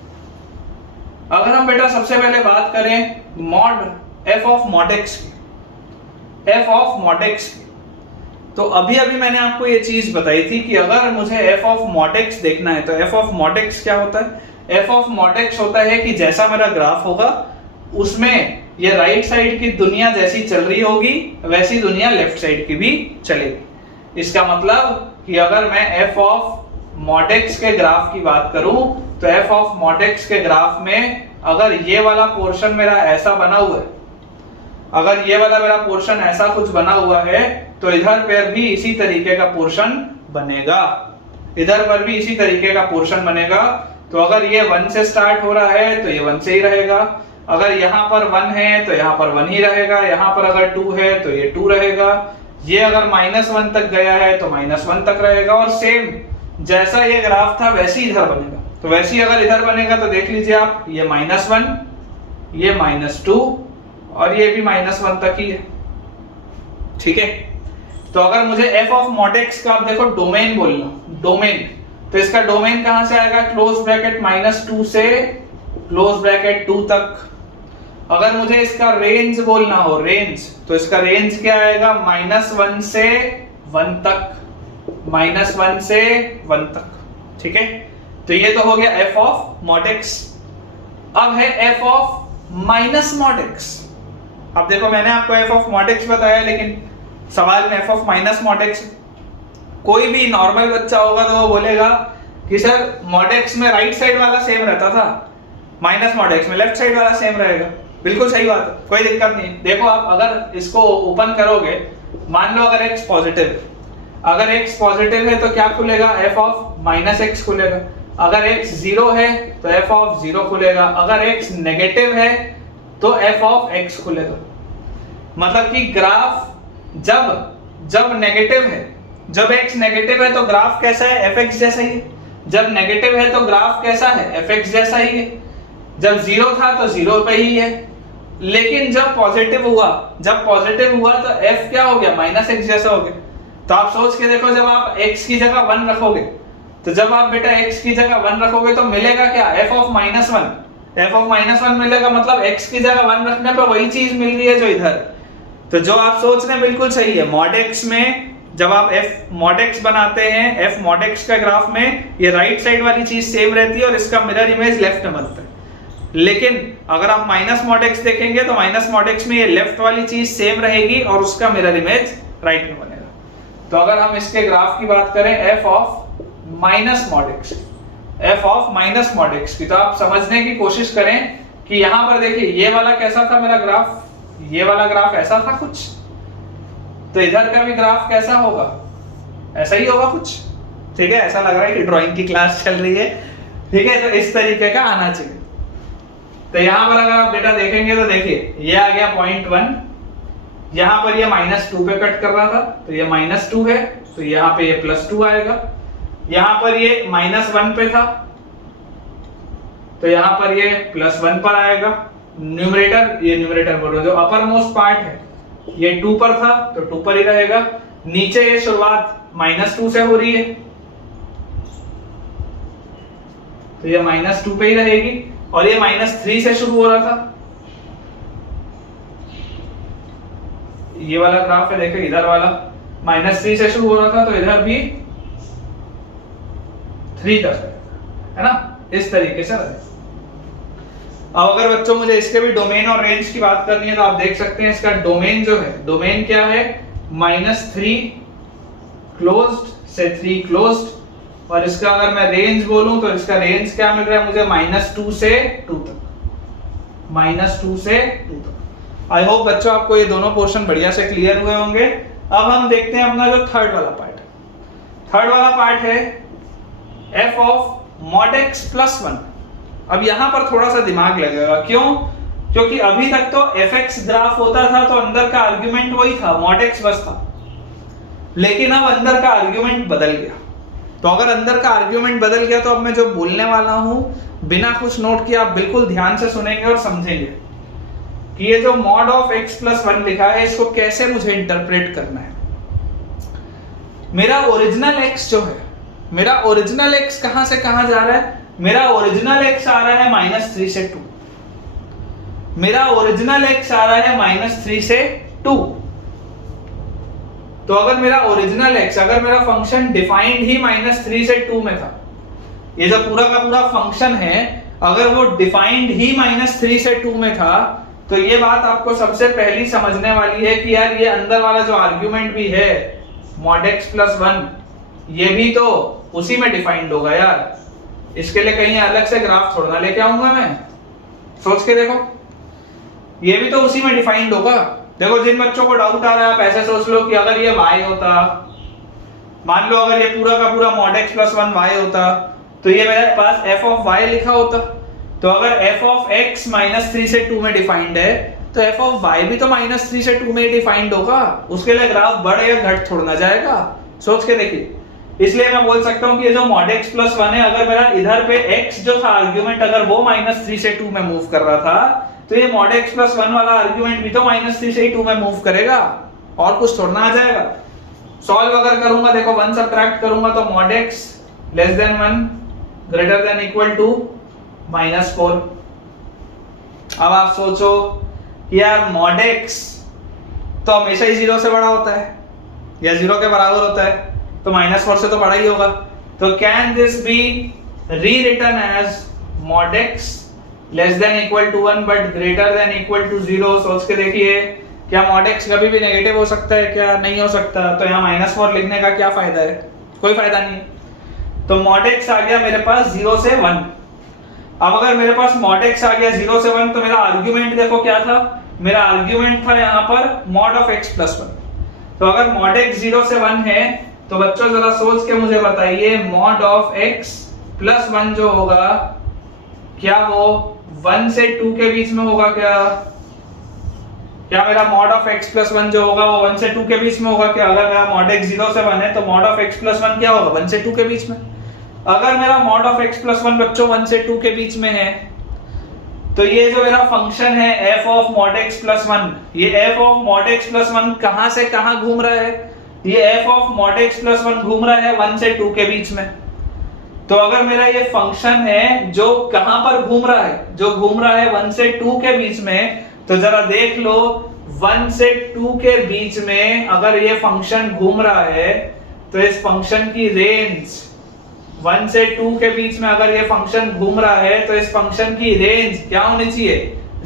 अगर हम बेटा सबसे पहले बात करें mod F of mod x की, एफ ऑफ मॉड एक्स की, तो अभी अभी मैंने आपको ये चीज बताई थी कि अगर मुझे एफ ऑफ मॉड एक्स देखना है तो एफ ऑफ मॉड एक्स क्या होता है? एफ ऑफ मॉड एक्स होता है कि जैसा मेरा ग्राफ होगा उसमें ये राइट साइड की दुनिया जैसी चल रही होगी वैसी दुनिया लेफ्ट साइड की भी चलेगी। इसका मतलब कि अगर मैं एफ ऑफ मॉड एक्स के ग्राफ की बात करूं तो एफ ऑफ मॉड एक्स के ग्राफ में अगर ये वाला पोर्शन मेरा ऐसा बना हुआ है, अगर ये वाला मेरा पोर्शन ऐसा कुछ बना हुआ है तो इधर पर भी इसी तरीके का पोर्शन बनेगा, इधर पर भी इसी तरीके का पोर्शन बनेगा। तो अगर ये 1 से स्टार्ट हो रहा है तो ये 1 से ही रहेगा, अगर यहाँ पर 1 है तो यहाँ पर 1 ही रहेगा, यहाँ पर अगर 2 है तो ये 2 रहेगा, ये अगर -1 तक गया है तो -1 तक रहेगा, और सेम जैसा ये ग्राफ था वैसे ही इधर बनेगा। तो वैसे ही अगर इधर बनेगा तो देख लीजिए आप, ये -1, ये -2 और ये भी -1 तक ही है, ठीक है। तो अगर मुझे एफ ऑफ मॉड एक्स का आप देखो डोमेन बोलना, डोमेन, तो इसका डोमेन कहां से आएगा? क्लोज ब्रैकेट -2 से क्लोज ब्रैकेट 2 तक। अगर मुझे इसका रेंज बोलना हो, रेंज, तो इसका रेंज क्या आएगा? -1 से 1 तक, -1 से 1 तक, ठीक है। तो ये तो हो गया एफ ऑफ मॉड एक्स। अब है F of minus mod x. अब देखो मैंने आपको एफ ऑफ मॉड एक्स बताया लेकिन सवाल में F of minus mod x. कोई भी नॉर्मल बच्चा होगा तो वो बोलेगा कि सर मॉड एक्स में राइट साइड वाला सेम रहता था, माइनस मॉड एक्स में लेफ्ट साइड वाला सेम रहेगा। बिल्कुल सही बात है, कोई दिक्कत नहीं। देखो आप अगर इसको ओपन करोगे, मान लो अगर x पॉजिटिव है, अगर x पॉजिटिव है तो क्या खुलेगा? एफ ऑफ माइनस एक्स खुलेगा। अगर x 0 है तो एफ ऑफ 0 खुलेगा, अगर x नेगेटिव है तो एफ ऑफ x खुलेगा। मतलब कि ग्राफ जब नेगेटिव है, जब x नेगेटिव है तो ग्राफ कैसा है? fx जैसा ही है। जब नेगेटिव है तो ग्राफ कैसा है? fx जैसा ही है। जब 0 था तो 0 पे ही है। लेकिन जब पॉजिटिव हुआ तो f क्या हो गया? -x जैसा हो गया। तो आप सोच के देखो, जब आप x की जगह 1 रखोगे, तो जब आप बेटा x की जगह 1 रखोगे तो मिलेगा क्या? f ऑफ -1, f ऑफ -1 मिलेगा। मतलब x की जगह 1 रखने पे वही चीज मिल रही है जो इधर। तो जो आप सोच रहे हैं बिल्कुल सही है। मॉड एक्स में जब आप एफ मॉड एक्स बनाते हैं, एफ मॉड एक्स का ग्राफ में ये राइट साइड वाली चीज सेम रहती है और इसका मिरर इमेज लेफ्ट में बनता है। लेकिन अगर आप माइनस मॉड एक्स देखेंगे तो माइनस मॉड एक्स में ये लेफ्ट वाली चीज सेम रहेगी और उसका मिरर इमेज राइट में बनेगा। तो अगर हम इसके ग्राफ की बात करें F of minus mod x, F of minus mod x की, तो आप समझने की कोशिश करें कि यहां पर देखिए ये वाला कैसा था मेरा ग्राफ, ये वाला ग्राफ ऐसा था कुछ, तो इधर का भी ग्राफ कैसा होगा? ऐसा ही होगा कुछ, ठीक है। ऐसा लग रहा है कि ड्राइंग की क्लास चल रही है, ठीक है। तो इस तरीके का आना चाहिए। तो यहां पर अगर आप बेटा देखेंगे तो देखिए ये आ गया 0.1, यहां पर ये -2 पे कट कर रहा था तो ये -2 है, तो यहां पे ये +2 आएगा। यहां पर ये -1 पे था तो यहां पर ये +1 पर आएगा। न्यूमरेटर, ये न्यूमरेटर बोलो जो अपर मोस्ट पार्ट है, ये 2 पर था तो 2 पर ही रहेगा। नीचे ये शुरुआत -2 से हो रही है तो ये -2 पे ही रहेगी, और ये -3 से शुरू हो रहा था। ये वाला ग्राफ है, देखो इधर वाला -3 से शुरू हो रहा था तो इधर भी 3 तक है ना, इस तरीके से रहेगा। अब अगर बच्चों मुझे इसके भी डोमेन और रेंज की बात करनी है तो आप देख सकते हैं इसका डोमेन जो है, डोमेन क्या है? -3 क्लोज्ड से 3 क्लोज्ड, और इसका अगर मैं रेंज बोलूं तो इसका रेंज क्या मिल रहा है मुझे? -2 से 2 तक, -2 से 2 तक। आई होप बच्चों आपको ये दोनों पोर्शन बढ़िया से क्लियर हुए होंगे। अब हम देखते हैं अपना जो थर्ड वाला पार्ट है। थर्ड वाला पार्ट है एफ ऑफ मॉड एक्स +1। अब यहां पर थोड़ा सा दिमाग लगेगा, क्यों? क्योंकि अभी तक तो fx ग्राफ होता था तो अंदर का आर्गुमेंट वही था, mod x बस था। लेकिन अब अंदर का आर्गुमेंट बदल गया। तो अगर अंदर का आर्ग्यूमेंट बदल गया तो अब मैं जो बोलने वाला हूं बिना कुछ नोट किए आप बिल्कुल ध्यान से सुनेंगे और समझेंगे कि ये जो मॉड ऑफ x प्लस 1 लिखा है इसको कैसे मुझे इंटरप्रेट करना है। मेरा ओरिजिनल x जो है, मेरा ओरिजिनल x कहां से कहां जा रहा है? मेरा ओरिजिनल x आ रहा है -3 से 2। मेरा ओरिजिनल x आ रहा है -3 से 2। तो अगर मेरा ओरिजिनल x, अगर मेरा फंक्शन डिफाइंड ही -3 से 2 में था, ये जो पूरा का पूरा फंक्शन है अगर वो डिफाइंड ही -3 से 2 में था, तो ये बात आपको सबसे पहली समझने वाली है कि यार ये अंदर वाला जो आर्ग्यूमेंट भी है mod x प्लस 1, ये भी तो उसी में डिफाइंड होगा यार। इसके लिए कहीं अलग से ग्राफ थोड़ा ना लेके आऊंगा मैं, सोच के देखो, ये भी तो उसी में डिफाइंड होगा। देखो जिन बच्चों को डाउट आ रहा है आप ऐसे सोच लो कि अगर ये y होता, मान लो अगर ये पूरा का पूरा mod x प्लस 1 y होता तो ये मेरे पास f ऑफ y लिखा होता। तो अगर f ऑफ x -3 से 2 में डिफाइंड है तो f ऑफ y भी तो -3 से 2 में डिफाइंड होगा। उसके लिए ग्राफ बढ़ या घट थोड़ा ना जाएगा, सोच के देखिए। इसलिए मैं बोल सकता हूं कि ये जो mod x प्लस 1 है, अगर मेरा इधर पे x जो था आर्ग्यूमेंट अगर वो -3 से 2 में मूव कर रहा था तो ये mod x प्लस 1 वाला आर्ग्यूमेंट भी तो -3 से 2 में मूव करेगा और कुछ थोड़ा ना आ जाएगा। सॉल्व अगर करूंगा, देखो 1 सब्ट्रैक्ट करूंगा तो mod x less than 1 greater than equal to -4। अब आप सोचो कि यार mod x तो हमेशा ही 0 से बड़ा होता है या 0 के बराबर होता है, तो -4 से तो बड़ा ही होगा। तो can this be rewritten as mod x less than equal to 1 but greater than equal to 0? सोच के देखिए, क्या mod x कभी भी नेगेटिव हो सकता है? क्या नहीं हो सकता? तो यहाँ -4 लिखने का क्या फायदा है? कोई फायदा नहीं। तो mod x आ गया मेरे पास 0 से 1। अब अगर मेरे पास mod x आ गया 0 से 1 तो मेरा आर्ग्यूमेंट देखो क्या था? मेरा आर्ग्यूमेंट था यहाँ पर mod ऑफ x प्लस 1। तो अगर mod x 0 से 1 है तो बच्चों जरा सोच के मुझे बताइए mod ऑफ x प्लस 1 जो होगा क्या वो 1 से 2 के बीच में होगा? क्या मेरा mod ऑफ x प्लस 1 जो होगा वो 1 से 2 के बीच में होगा क्या? अगर मेरा mod x 0 से 1 है तो mod ऑफ x प्लस 1 क्या होगा? 1 से 2 के बीच में। अगर मेरा mod ऑफ x प्लस 1 बच्चों 1 से 2 के बीच में है तो ये जो मेरा फंक्शन है f of mod x plus 1, ये f of mod x plus 1 कहां से कहां घूम रहा है? ये f of mod x plus 1 घूम रहा है 1 से 2 के बीच में। तो अगर मेरा ये फंक्शन है जो कहां पर घूम रहा है, जो घूम रहा है 1 से 2 के बीच में, तो जरा देख लो 1 से 2 के बीच में अगर ये फंक्शन घूम रहा है तो इस फंक्शन की रेंज 1 से 2 के बीच में अगर ये फंक्शन घूम रहा है तो इस फंक्शन की रेंज क्या होनी चाहिए?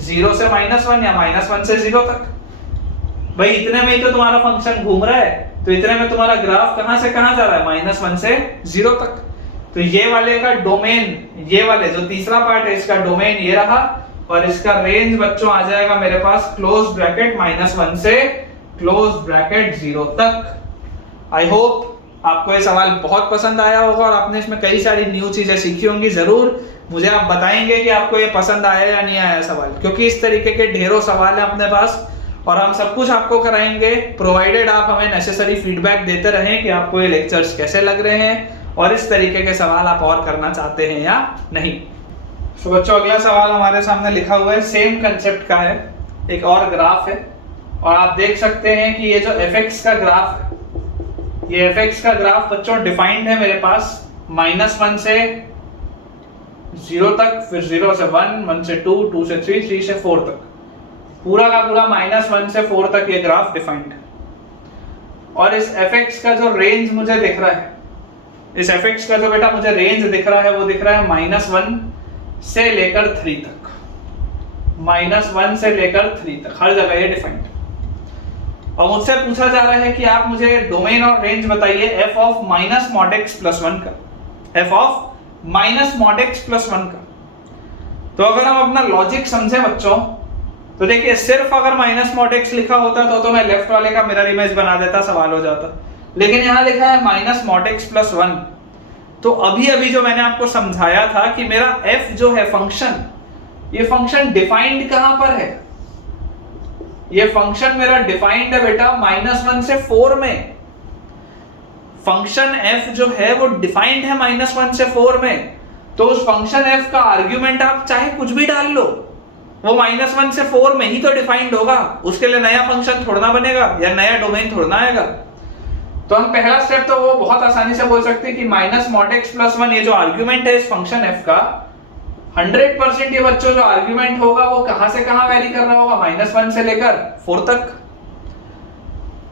0 से -1 या -1 से 0 तक। भाई इतने में ही तो तुम्हारा फंक्शन घूम रहा है, तो इतने में तुम्हारा ग्राफ कहां से कहां जा रहा है? -1 से 0 तक। तो ये वाले का डोमेन, ये वाले जो तीसरा पार्ट है इसका डोमेन ये रहा और इसका रेंज बच्चों आ जाएगा मेरे पास क्लोज ब्रैकेट -1 से क्लोज ब्रैकेट 0 तक। आई होप आपको ये सवाल बहुत पसंद आया होगा और आपने इसमें कई सारी न्यू चीजें सीखी होंगी। जरूर मुझे आप बताएंगे कि आपको ये पसंद आया या नहीं आया सवाल, क्योंकि इस तरीके के ढेरों सवाल हैं अपने पास और हम सब कुछ आपको कराएंगे प्रोवाइडेड आप हमें नेसेसरी फीडबैक देते रहें कि आपको ये लेक्चर्स कैसे लग रहे हैं और इस तरीके के सवाल आप और करना चाहते हैं या नहीं। तो बच्चों अगला सवाल हमारे सामने लिखा हुआ है, सेम कंसेप्ट का है, एक और ग्राफ है और आप देख सकते हैं कि ये जो fx का ग्राफ है, ये fx का ग्राफ बच्चों डिफाइंड है मेरे पास -1 से 0 तक, फिर 0 से 1, 1 से 2, 2 से 3, 3 से 4 तक। पूरा का पूरा -1 से 4 तक ये ग्राफ डिफाइंड है और इस fx का जो रेंज मुझे दिख रहा है, इस fx का जो बेटा मुझे रेंज दिख रहा है वो दिख रहा है -1 से लेकर 3 तक, -1 से लेकर 3 तक, हर जगह ये डिफाइंड है। और मुझसे पूछा जा रहा है कि आप मुझे डोमेन और रेंज बताइए f of -mod x plus 1 का, f of -mod x plus 1 का। तो अगर हम अपना लॉजिक समझे बच्चों तो देखिए सिर्फ अगर -mod x लिखा होता तो मैं लेफ्ट वाले का मिरर इमेज बना देता, सवाल हो जाता, लेकिन यहाँ लिखा है -mod x प्लस 1। तो अभी अभी जो मैंने आपको समझाया था कि मेरा f जो है फंक्शन, ये फंक्शन डिफाइंड कहां पर है? ये फंक्शन मेरा डिफाइंड है बेटा -1 से 4 में। फंक्शन f जो है वो डिफाइंड है -1 से 4 में, तो उस फंक्शन f का आर्ग्यूमेंट आप चाहे कुछ भी डाल लो, वो -1 से 4 में ही तो डिफाइंड होगा, उसके लिए नया फंक्शन थोड़ा बनेगा या नया डोमेन थोड़ा आएगा। तो हम पहला स्टेप तो वो बहुत आसानी से बोल सकते हैं कि -mod x+1 ये जो आर्ग्यूमेंट है इस फंक्शन f का 100% ये बच्चों जो आर्ग्यूमेंट होगा वो कहां से कहां वैरी कर रहा होगा, -1 से लेकर 4 तक।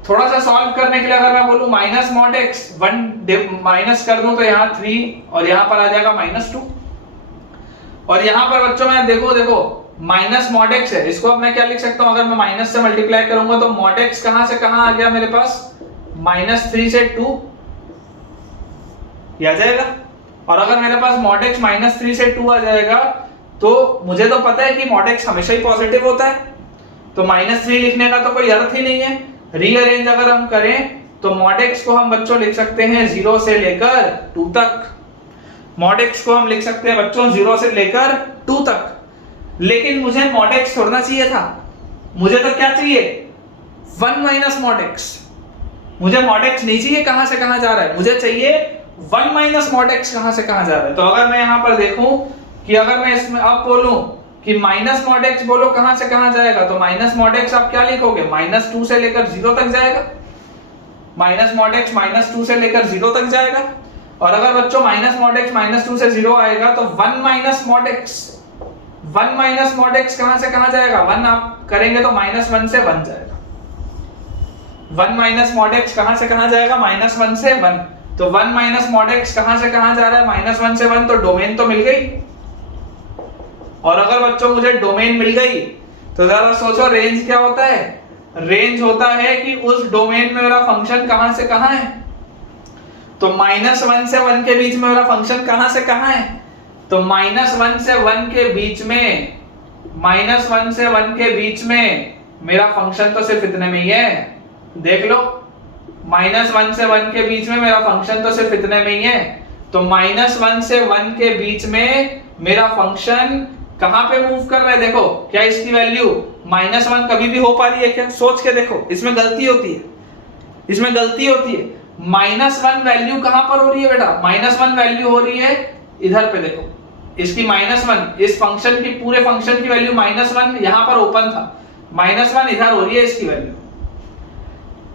थोड़ा सा सॉल्व करने के लिए अगर मैं बोलूं -mod x 1 माइनस कर दूं तो यहाँ 3 और यहाँ पर आ जाएगा -2, और यहाँ पर बच्चों मैं देखो -mod x है, इसको अब मैं क्या लिख सकता हूँ, अगर मैं माइनस से मल्टीप्लाई करूंगा तो mod x कहां से कहां आ गया मेरे पास, -3 से 2 ये आ जाएगा। और अगर मेरे पास mod x -3 से 2 आ जाएगा तो मुझे तो पता है कि mod x हमेशा ही पॉजिटिव होता है, तो -3 लिखने का तो कोई अर्थ ही नहीं है। रीअरेंज अगर हम करें तो mod x को हम बच्चों लिख सकते हैं 0 से लेकर 2 तक, mod x को हम लिख सकते हैं बच्चों 0 से लेकर 2 तक। लेकिन मुझे mod x छोड़ना चाहिए था, मुझे तो क्या चाहिए 1 माइनस mod x, मुझे mod x नहीं चाहिए कहां से कहां जा रहा है, मुझे चाहिए 1 माइनस mod x कहां से कहां जा रहा है। तो अगर मैं यहां पर देखूं कि अगर मैं इसमें अब बोलूं कि माइनस mod x बोलो कहां से कहां जाएगा, तो माइनस mod x आप क्या लिखोगे, -2 से लेकर 0 तक जाएगा, माइनस mod x -2 से लेकर 0 तक जाएगा। और अगर बच्चों माइनस mod x -2 से 0 आएगा तो 1 माइनस mod x कहां से कहां जाएगा, 1 आप करेंगे तो -1 से 1 जाएगा, 1 माइनस mod x कहां से कहां जाएगा, -1 से 1, तो 1 माइनस mod x कहां से कहां जा रहा है, -1 से 1, तो डोमेन तो मिल गई। और अगर बच्चों मुझे डोमेन मिल गई तो जरा सोचो रेंज क्या होता है, रेंज होता है कि उस डोमेन में मेरा फंक्शन कहां से कहां है, तो -1 से 1 के बीच में मेरा फंक्शन कहां से कहां है, तो -1 से 1 के बीच में, -1 से 1 के बीच में मेरा फंक्शन तो सिर्फ इतने में ही है, देख लो -1 से 1 के बीच में मेरा फंक्शन तो सिर्फ इतने में ही है। तो -1 से 1 के बीच में मेरा फंक्शन कहां पे मूव कर रहा है, देखो क्या इसकी वैल्यू -1 कभी भी हो पा रही है क्या, सोच के देखो, इसमें गलती होती है, इसमें गलती होती है। -1 वैल्यू कहां पर हो रही है बेटा, -1 वैल्यू हो रही है इधर पे, देखो इसकी -1, इस फंक्शन की पूरे फंक्शन की वैल्यू -1 यहां पर ओपन था, -1 इधर हो रही है इसकी वैल्यू।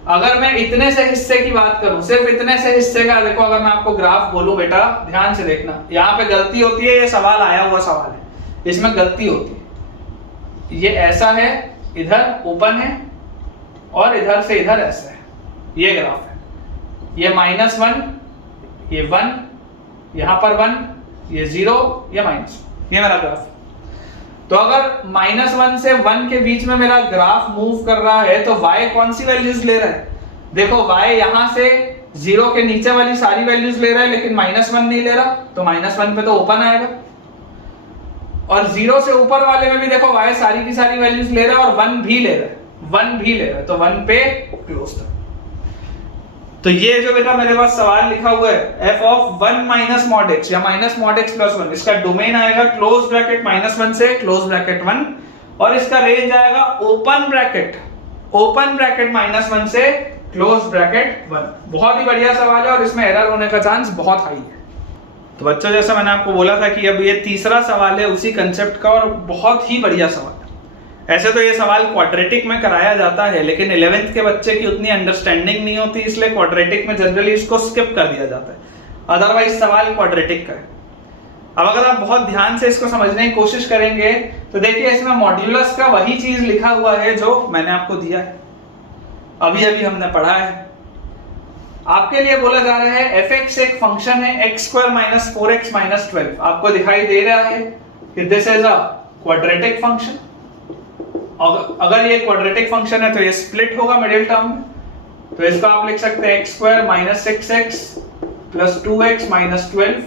अगर मैं इतने से हिस्से की बात करूं, सिर्फ इतने से हिस्से का, देखो अगर मैं आपको ग्राफ बोलूं बेटा ध्यान से देखना, यहाँ पे गलती होती है, ये सवाल आया हुआ सवाल है, इसमें गलती होती है, ये ऐसा है, इधर ओपन है और इधर से इधर ऐसा है, ये ग्राफ है, ये -1, ये 1, यहां पर 1, ये 0, ये -1, ये मेरा ग्राफ है। तो अगर -1 से 1 के बीच में मेरा ग्राफ मूव कर रहा है तो y कौन सी वैल्यूज ले रहा है, देखो y यहां से 0 के नीचे वाली सारी वैल्यूज ले रहा है, लेकिन -1 नहीं ले रहा, तो -1 पे तो ओपन आएगा। और 0 से ऊपर वाले में भी देखो y सारी की सारी वैल्यूज ले रहा है और 1 भी ले रहा है, 1 भी ले रहा है, तो 1 पे क्लोज था। तो ये जो बेटा मेरे पास सवाल लिखा हुआ है f of 1 minus mod x या -mod x+1, इसका डोमेन आएगा क्लोज ब्रैकेट -1 से क्लोज ब्रैकेट 1, और इसका रेंज आएगा ओपन ब्रैकेट -1 से क्लोज ब्रैकेट 1। बहुत ही बढ़िया सवाल है और इसमें एरर होने का चांस बहुत हाई है। तो बच्चों जैसा मैंने आपको बोला था कि अब ये तीसरा सवाल है उसी कंसेप्ट का, और बहुत ही बढ़िया सवाल है। ऐसे तो ये सवाल क्वाड्रेटिक में कराया जाता है, लेकिन 11th के बच्चे की उतनी अंडरस्टैंडिंग नहीं होती, इसलिए क्वाड्रेटिक में जनरली इसको स्किप कर दिया जाता है, अदरवाइज सवाल क्वाड्रेटिक का है। अब अगर आप बहुत ध्यान से इसको समझने की कोशिश करेंगे तो देखिए इसमें मॉड्यूलस का वही चीज लिखा हुआ है जो मैंने आपको दिया है, अभी अभी हमने पढ़ा है। आपके लिए बोला जा रहा है f(x) एक फंक्शन है x² - 4x - 12, आपको दिखाई दे रहा है कि this is a quadratic function. अगर ये क्वाड्रेटिक फंक्शन है तो ये स्प्लिट होगा मिडिल टर्म में, तो इसको आप लिख सकते हैं x² - 6x + 2x - 12,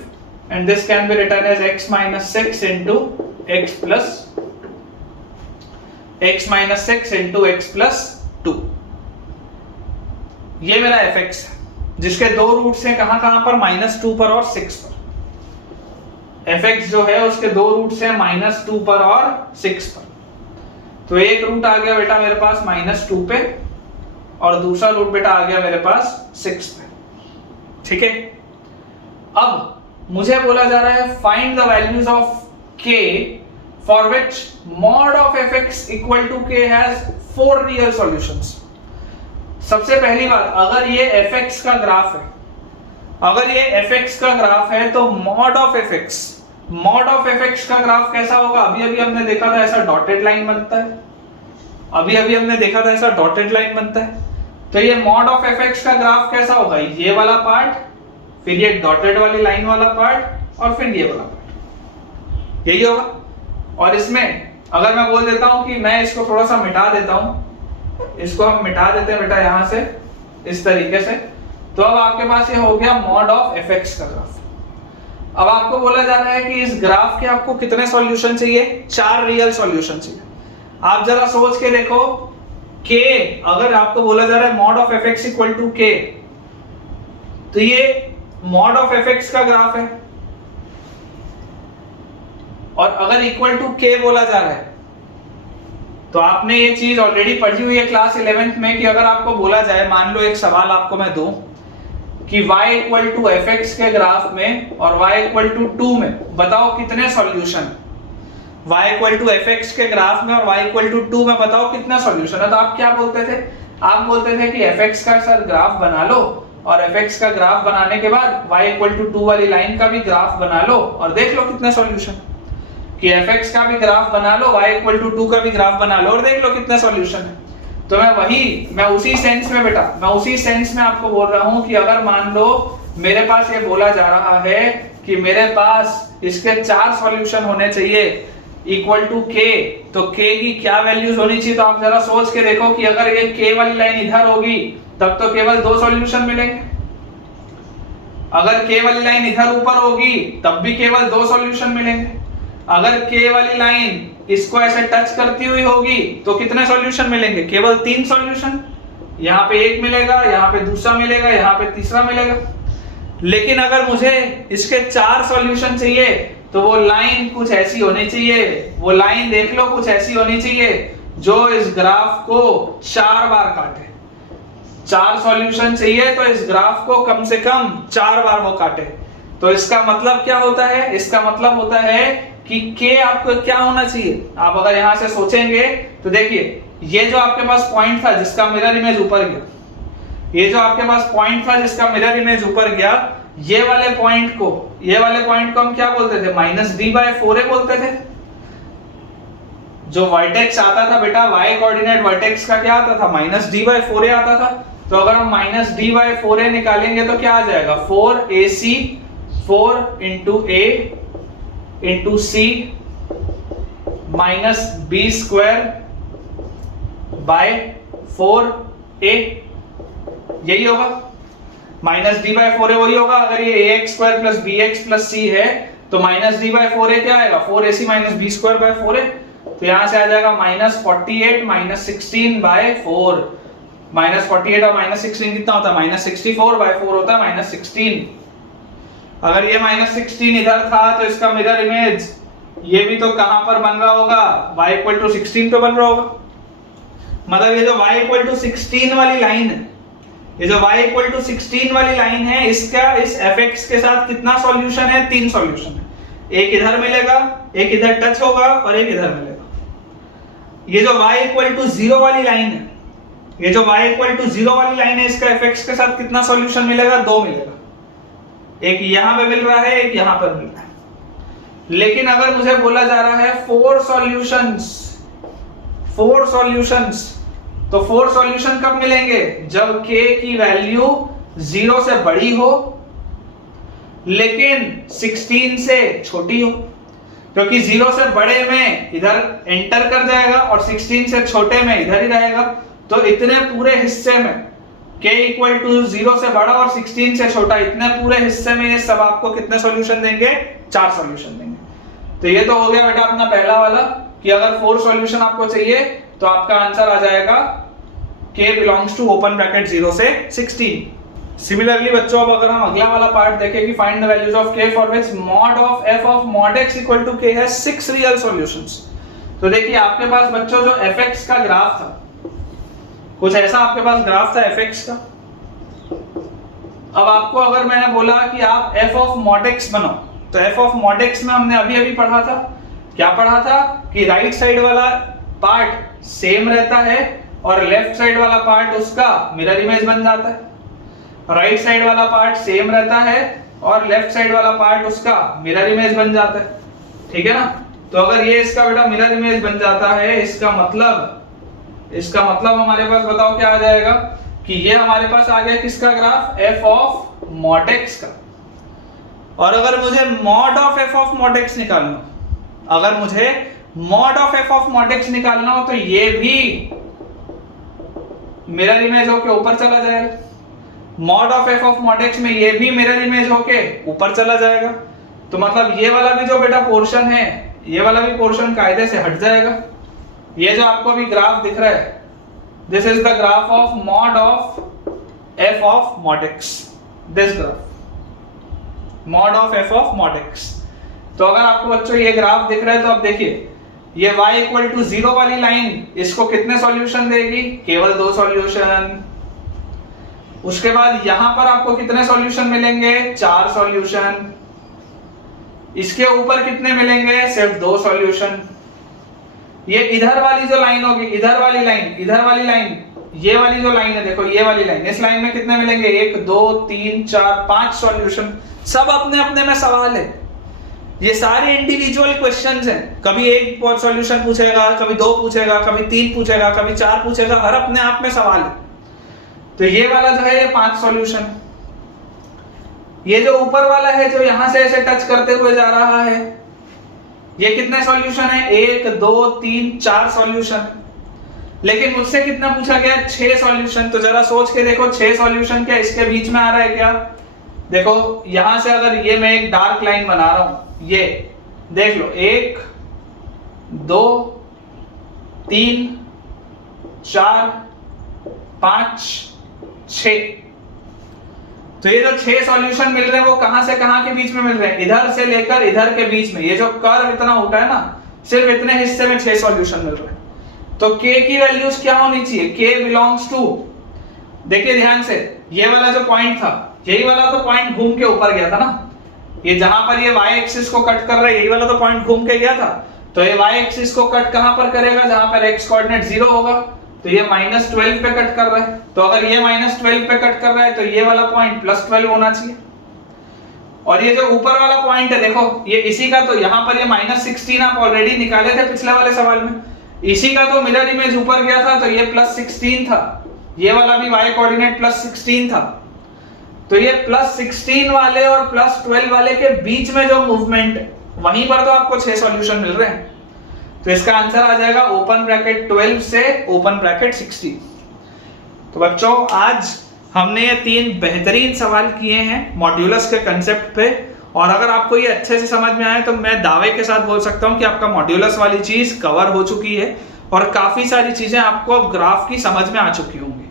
and this can be written as x - 6 into x plus 6 into x plus 2। ये मेरा f(x) है जिसके दो रूट्स हैं, कहां पर, -2 पर और 6 पर। f(x) जो है उसके दो रूट्स हैं -2 पर और 6 पर। तो एक रूट आ गया बेटा मेरे पास -2 पे और दूसरा रूट बेटा आ गया मेरे पास 6 पे। ठीक है। अब मुझे बोला जा रहा है find the values of k for which mod of fx equal to k has 4 real solutions. सबसे पहली बात, अगर ये fx का ग्राफ है, अगर ये fx का ग्राफ है तो मॉड ऑफ fx का ग्राफ कैसा होगा? अभी अभी हमने देखा था ऐसा डॉटेड लाइन बनता है, अभी अभी हमने देखा था ऐसा डॉटेड लाइन बनता है। तो ये मॉड ऑफ fx का ग्राफ कैसा होगा? ये वाला पार्ट, फिर ये डॉटेड वाली लाइन वाला पार्ट, और फिर ये वाला पार्ट, यही होगा। और इसमें अगर मैं बोल देता हूं कि मैं इसको थोड़ा सा मिटा देता हूं, इसको हम मिटा देते हैं बेटा यहां से इस तरीके से, तो अब आपके पास ये हो गया मॉड ऑफ fx का ग्राफ। अब आपको बोला जा रहा है कि इस ग्राफ के आपको कितने सॉल्यूशन चाहिए? 4 रियल सॉल्यूशन चाहिए। आप जरा सोच के देखो, k अगर आपको बोला जा रहा है mod of fx equal to k, तो ये मॉड ऑफ fx का ग्राफ है, और अगर इक्वल टू k बोला जा रहा है तो आपने ये चीज ऑलरेडी पढ़ी हुई है क्लास 11th में कि अगर आपको बोला जाए, मान लो एक सवाल आपको मैं दूं कि y इक्वल टू fx के ग्राफ में और y इक्वल टू 2 में बताओ कितने solution, y equal to fx के ग्राफ में और y इक्वल टू 2 में बताओ कितना सॉल्यूशन है, तो आप क्या बोलते थे? आप बोलते थे कि fx का सर ग्राफ बना लो, और fx का ग्राफ बनाने के बाद y इक्वल टू 2 वाली लाइन का भी ग्राफ बना लो और देख लो कितने सॉल्यूशन, कि fx का भी ग्राफ बना लो, y इक्वल टू 2 का भी ग्राफ बना लो और देख लो कितने सॉल्यूशन है। तो मैं उसी सेंस में बेटा, मैं उसी सेंस में आपको बोल रहा हूं कि अगर मान लो मेरे पास ये बोला जा रहा है कि मेरे पास इसके 4 सॉल्यूशन होने चाहिए इक्वल टू k, तो k की क्या वैल्यूज होनी चाहिए? तो आप जरा सोच के देखो कि अगर ये k वाली लाइन इधर होगी तब तो केवल 2 सॉल्यूशन मिलेंगे, अगर k वाली लाइन इधर ऊपर होगी तब भी केवल 2 सॉल्यूशन मिलेंगे, अगर k वाली लाइन इसको ऐसे टच करती हुई होगी तो कितने सॉल्यूशन मिलेंगे? केवल 3 सॉल्यूशन। यहाँ पे एक मिलेगा, यहाँ पे दूसरा मिलेगा, यहाँ पे तीसरा मिलेगा। लेकिन अगर मुझे इसके 4 सॉल्यूशन चाहिए तो वो लाइन कुछ ऐसी होनी चाहिए, वो लाइन देख लो कुछ ऐसी होनी चाहिए जो इस ग्राफ को 4 बार काटे। 4 सॉल्यूशन चाहिए तो इस ग्राफ को कम से कम 4 बार वो काटे। तो इसका मतलब क्या होता है? इसका मतलब होता है कि k आपको क्या होना चाहिए? आप अगर यहां से सोचेंगे तो देखिए, ये जो आपके पास पॉइंट था जिसका मिरर इमेज ऊपर गया, ये जो आपके पास पॉइंट था जिसका मिरर इमेज ऊपर गया, ये वाले पॉइंट को हम क्या बोलते थे? -d/4a बोलते थे। जो वर्टेक्स आता था बेटा, y कोऑर्डिनेट वर्टेक्स का क्या आता था? -d/4a आता था। तो अगर हम -d/4a निकालेंगे तो क्या आ जाएगा? 4ac 4 into a into c minus b square by 4a, यही होगा। -d/4a वही होगा। अगर ये ax square plus bx plus c है तो -d/4a क्या आएगा? 4ac minus b square by 4a। तो यहां से आ जाएगा -48 - 16/4। -48 और -16 कितना होता है? -64/4 होता है, -16। अगर ये -16 इधर था तो इसका मिरर इमेज ये भी तो कहां पर बन रहा होगा? y इक्वल टू 16 पे बन रहा होगा। मतलब ये जो y इक्वल टू 16 वाली लाइन है, ये जो y इक्वल टू 16 वाली लाइन है, इसका इस fx के साथ कितना सॉल्यूशन है? 3 सॉल्यूशन है। एक इधर मिलेगा, एक इधर टच होगा और एक इधर मिलेगा। ये जो y इक्वल टू 0 वाली लाइन है, ये जो y इक्वल टू 0 वाली लाइन है, इसका fx के साथ कितना सॉल्यूशन मिलेगा? 2 मिलेगा। एक यहां पे मिल रहा है, एक यहां पर मिल रहा है। लेकिन अगर मुझे बोला जा रहा है 4 सॉल्यूशंस, तो 4 सॉल्यूशन कब मिलेंगे? जब k की वैल्यू 0 से बड़ी हो लेकिन 16 से छोटी हो, क्योंकि 0 से बड़े में इधर एंटर कर जाएगा और 16 से छोटे में इधर ही रहेगा। तो इतने पूरे हिस्से में k इक्वल टू 0 से बड़ा और 16 से छोटा, इतने पूरे हिस्से में ये सब आपको कितने सॉल्यूशन देंगे? 4 सॉल्यूशन देंगे। तो ये तो हो गया बेटा अपना पहला वाला कि अगर 4 सॉल्यूशन आपको चाहिए तो आपका आंसर आ जाएगा k belongs to open bracket 0 से 16। सिमिलरली बच्चों, अब अगर हम अगला वाला पार्ट देखें कि find the values of k for which mod of f of mod x equal to k has 6 real solutions. तो देखिए आपके पास बच्चों जो fx का ग्राफ था, कुछ ऐसा आपके पास ग्राफ था fx का। अब आपको अगर मैंने बोला कि आप f ऑफ mod x बनो, तो f ऑफ mod x में हमने अभी अभी पढ़ा था, क्या पढ़ा था कि राइट साइड वाला पार्ट सेम रहता है और लेफ्ट साइड वाला पार्ट उसका मिरर इमेज बन जाता है। राइट साइड वाला पार्ट सेम रहता है और लेफ्ट साइड वाला पार्ट उसका मिरर इमेज बन जाता है, ठीक है ना। तो अगर ये इसका बेटा मिरर इमेज बन जाता है, इसका मतलब हमारे पास बताओ क्या आ जाएगा कि ये हमारे पास आ गया किसका graph, f of mod x का। और अगर मुझे mod of f of mod x निकालना, अगर मुझे mod of f of mod x निकालना हो तो ये भी मिरर इमेज होके ऊपर चला जाएगा। mod of f of mod x में ये भी मिरर इमेज होके ऊपर चला जाएगा। तो मतलब ये वाला भी जो बेटा पोर्शन है, ये वाला भी पोर्शन कायदे से हट जाएगा। ये जो आपको अभी ग्राफ दिख रहा है, this is the graph of mod of f of mod x, this graph mod of f of mod x। तो अगर आपको बच्चों ये ग्राफ दिख रहा है तो आप देखिए ये y इक्वल टू 0 वाली लाइन इसको कितने सॉल्यूशन देगी, केवल 2 सॉल्यूशन। उसके बाद यहां पर आपको कितने सॉल्यूशन मिलेंगे, 4 सॉल्यूशन। इसके ऊपर कितने मिलेंगे, सिर्फ 2 सॉल्यूशन। ये इधर वाली जो लाइन होगी, इधर वाली लाइन, ये वाली जो लाइन है देखो, ये वाली लाइन, इस लाइन में कितने मिलेंगे, 1 2 3 4 5 सॉल्यूशन। सब अपने अपने में सवाल है, ये सारे इंडिविजुअल क्वेश्चंस हैं। कभी एक सॉल्यूशन पूछेगा, कभी 2 पूछेगा, कभी 3 पूछेगा, कभी 4 पूछेगा, हर अपने आप में सवाल है। तो ये वाला जो है ये 5 सॉल्यूशन। ये जो ऊपर वाला है जो यहां से ऐसे टच करते हुए जा रहा है, ये कितने सॉल्यूशन है, 1 2 3 4 सॉल्यूशन। लेकिन मुझसे कितना पूछा गया, 6 सॉल्यूशन। तो जरा सोच के देखो 6 सॉल्यूशन क्या इसके बीच में आ रहा है क्या। देखो यहां से अगर ये मैं एक डार्क लाइन बना रहा हूं, ये देख लो 1 2 3 4 5 6। तो ये जो 6 सॉल्यूशन मिल रहे हैं वो कहां से कहां के बीच में मिल रहे हैं, इधर से लेकर इधर के बीच में। ये जो कर्व इतना उठा है ना, सिर्फ इतने हिस्से में 6 सॉल्यूशन मिल रहे हैं। तो k की वैल्यूज क्या होनी चाहिए, k बिलोंग्स टू, देखिए ध्यान से, ये वाला जो पॉइंट था, यही वाला तो पॉइंट घूम के ऊपर गया था ना। ये जहां पर ये y एक्सिस को कट कर रहा है, यही वाला तो पॉइंट घूम के गया था। तो ये y एक्सिस को कट कहां पर करेगा, जहां पर x कोऑर्डिनेट 0 होगा। तो ये -12 पे कट कर रहा है। तो अगर ये -12 पे कट कर रहा है तो ये वाला पॉइंट +12 होना चाहिए। और ये जो ऊपर वाला पॉइंट है देखो, ये इसी का, तो यहाँ पर ये -16 आप ऑलरेडी निकाले थे पिछले वाले सवाल में, इसी का तो मिरर इमेज ऊपर गया था, तो ये +16 था। ये वाला भी y कोऑर्डिनेट +16 था। तो ये +16 वाले और +12 वाले के बीच में जो मूवमेंट है, वहीं पर तो आपको 6 सॉल्यूशन मिल रहे हैं। तो इसका आंसर आ जाएगा ओपन ब्रैकेट 12 से ओपन ब्रैकेट 16। तो बच्चों आज हमने ये 3 बेहतरीन सवाल किए हैं मॉड्यूलस के कंसेप्ट पे। और अगर आपको ये अच्छे से समझ में आए तो मैं दावे के साथ बोल सकता हूँ कि आपका मॉड्यूलस वाली चीज कवर हो चुकी है और काफी सारी चीजें आपको अब ग्राफ की समझ में आ चुकी होंगी।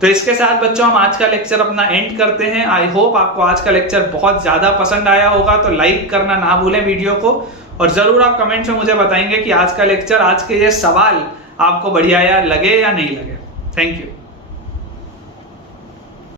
तो इसके साथ बच्चों हम आज का लेक्चर अपना एंड करते हैं। आई होप आपको आज का लेक्चर बहुत ज्यादा पसंद आया होगा। तो लाइक करना ना भूलें वीडियो को, और जरूर आप कमेंट में मुझे बताएंगे कि आज का लेक्चर, आज के ये सवाल आपको बढ़िया या लगे या नहीं लगे। Thank you.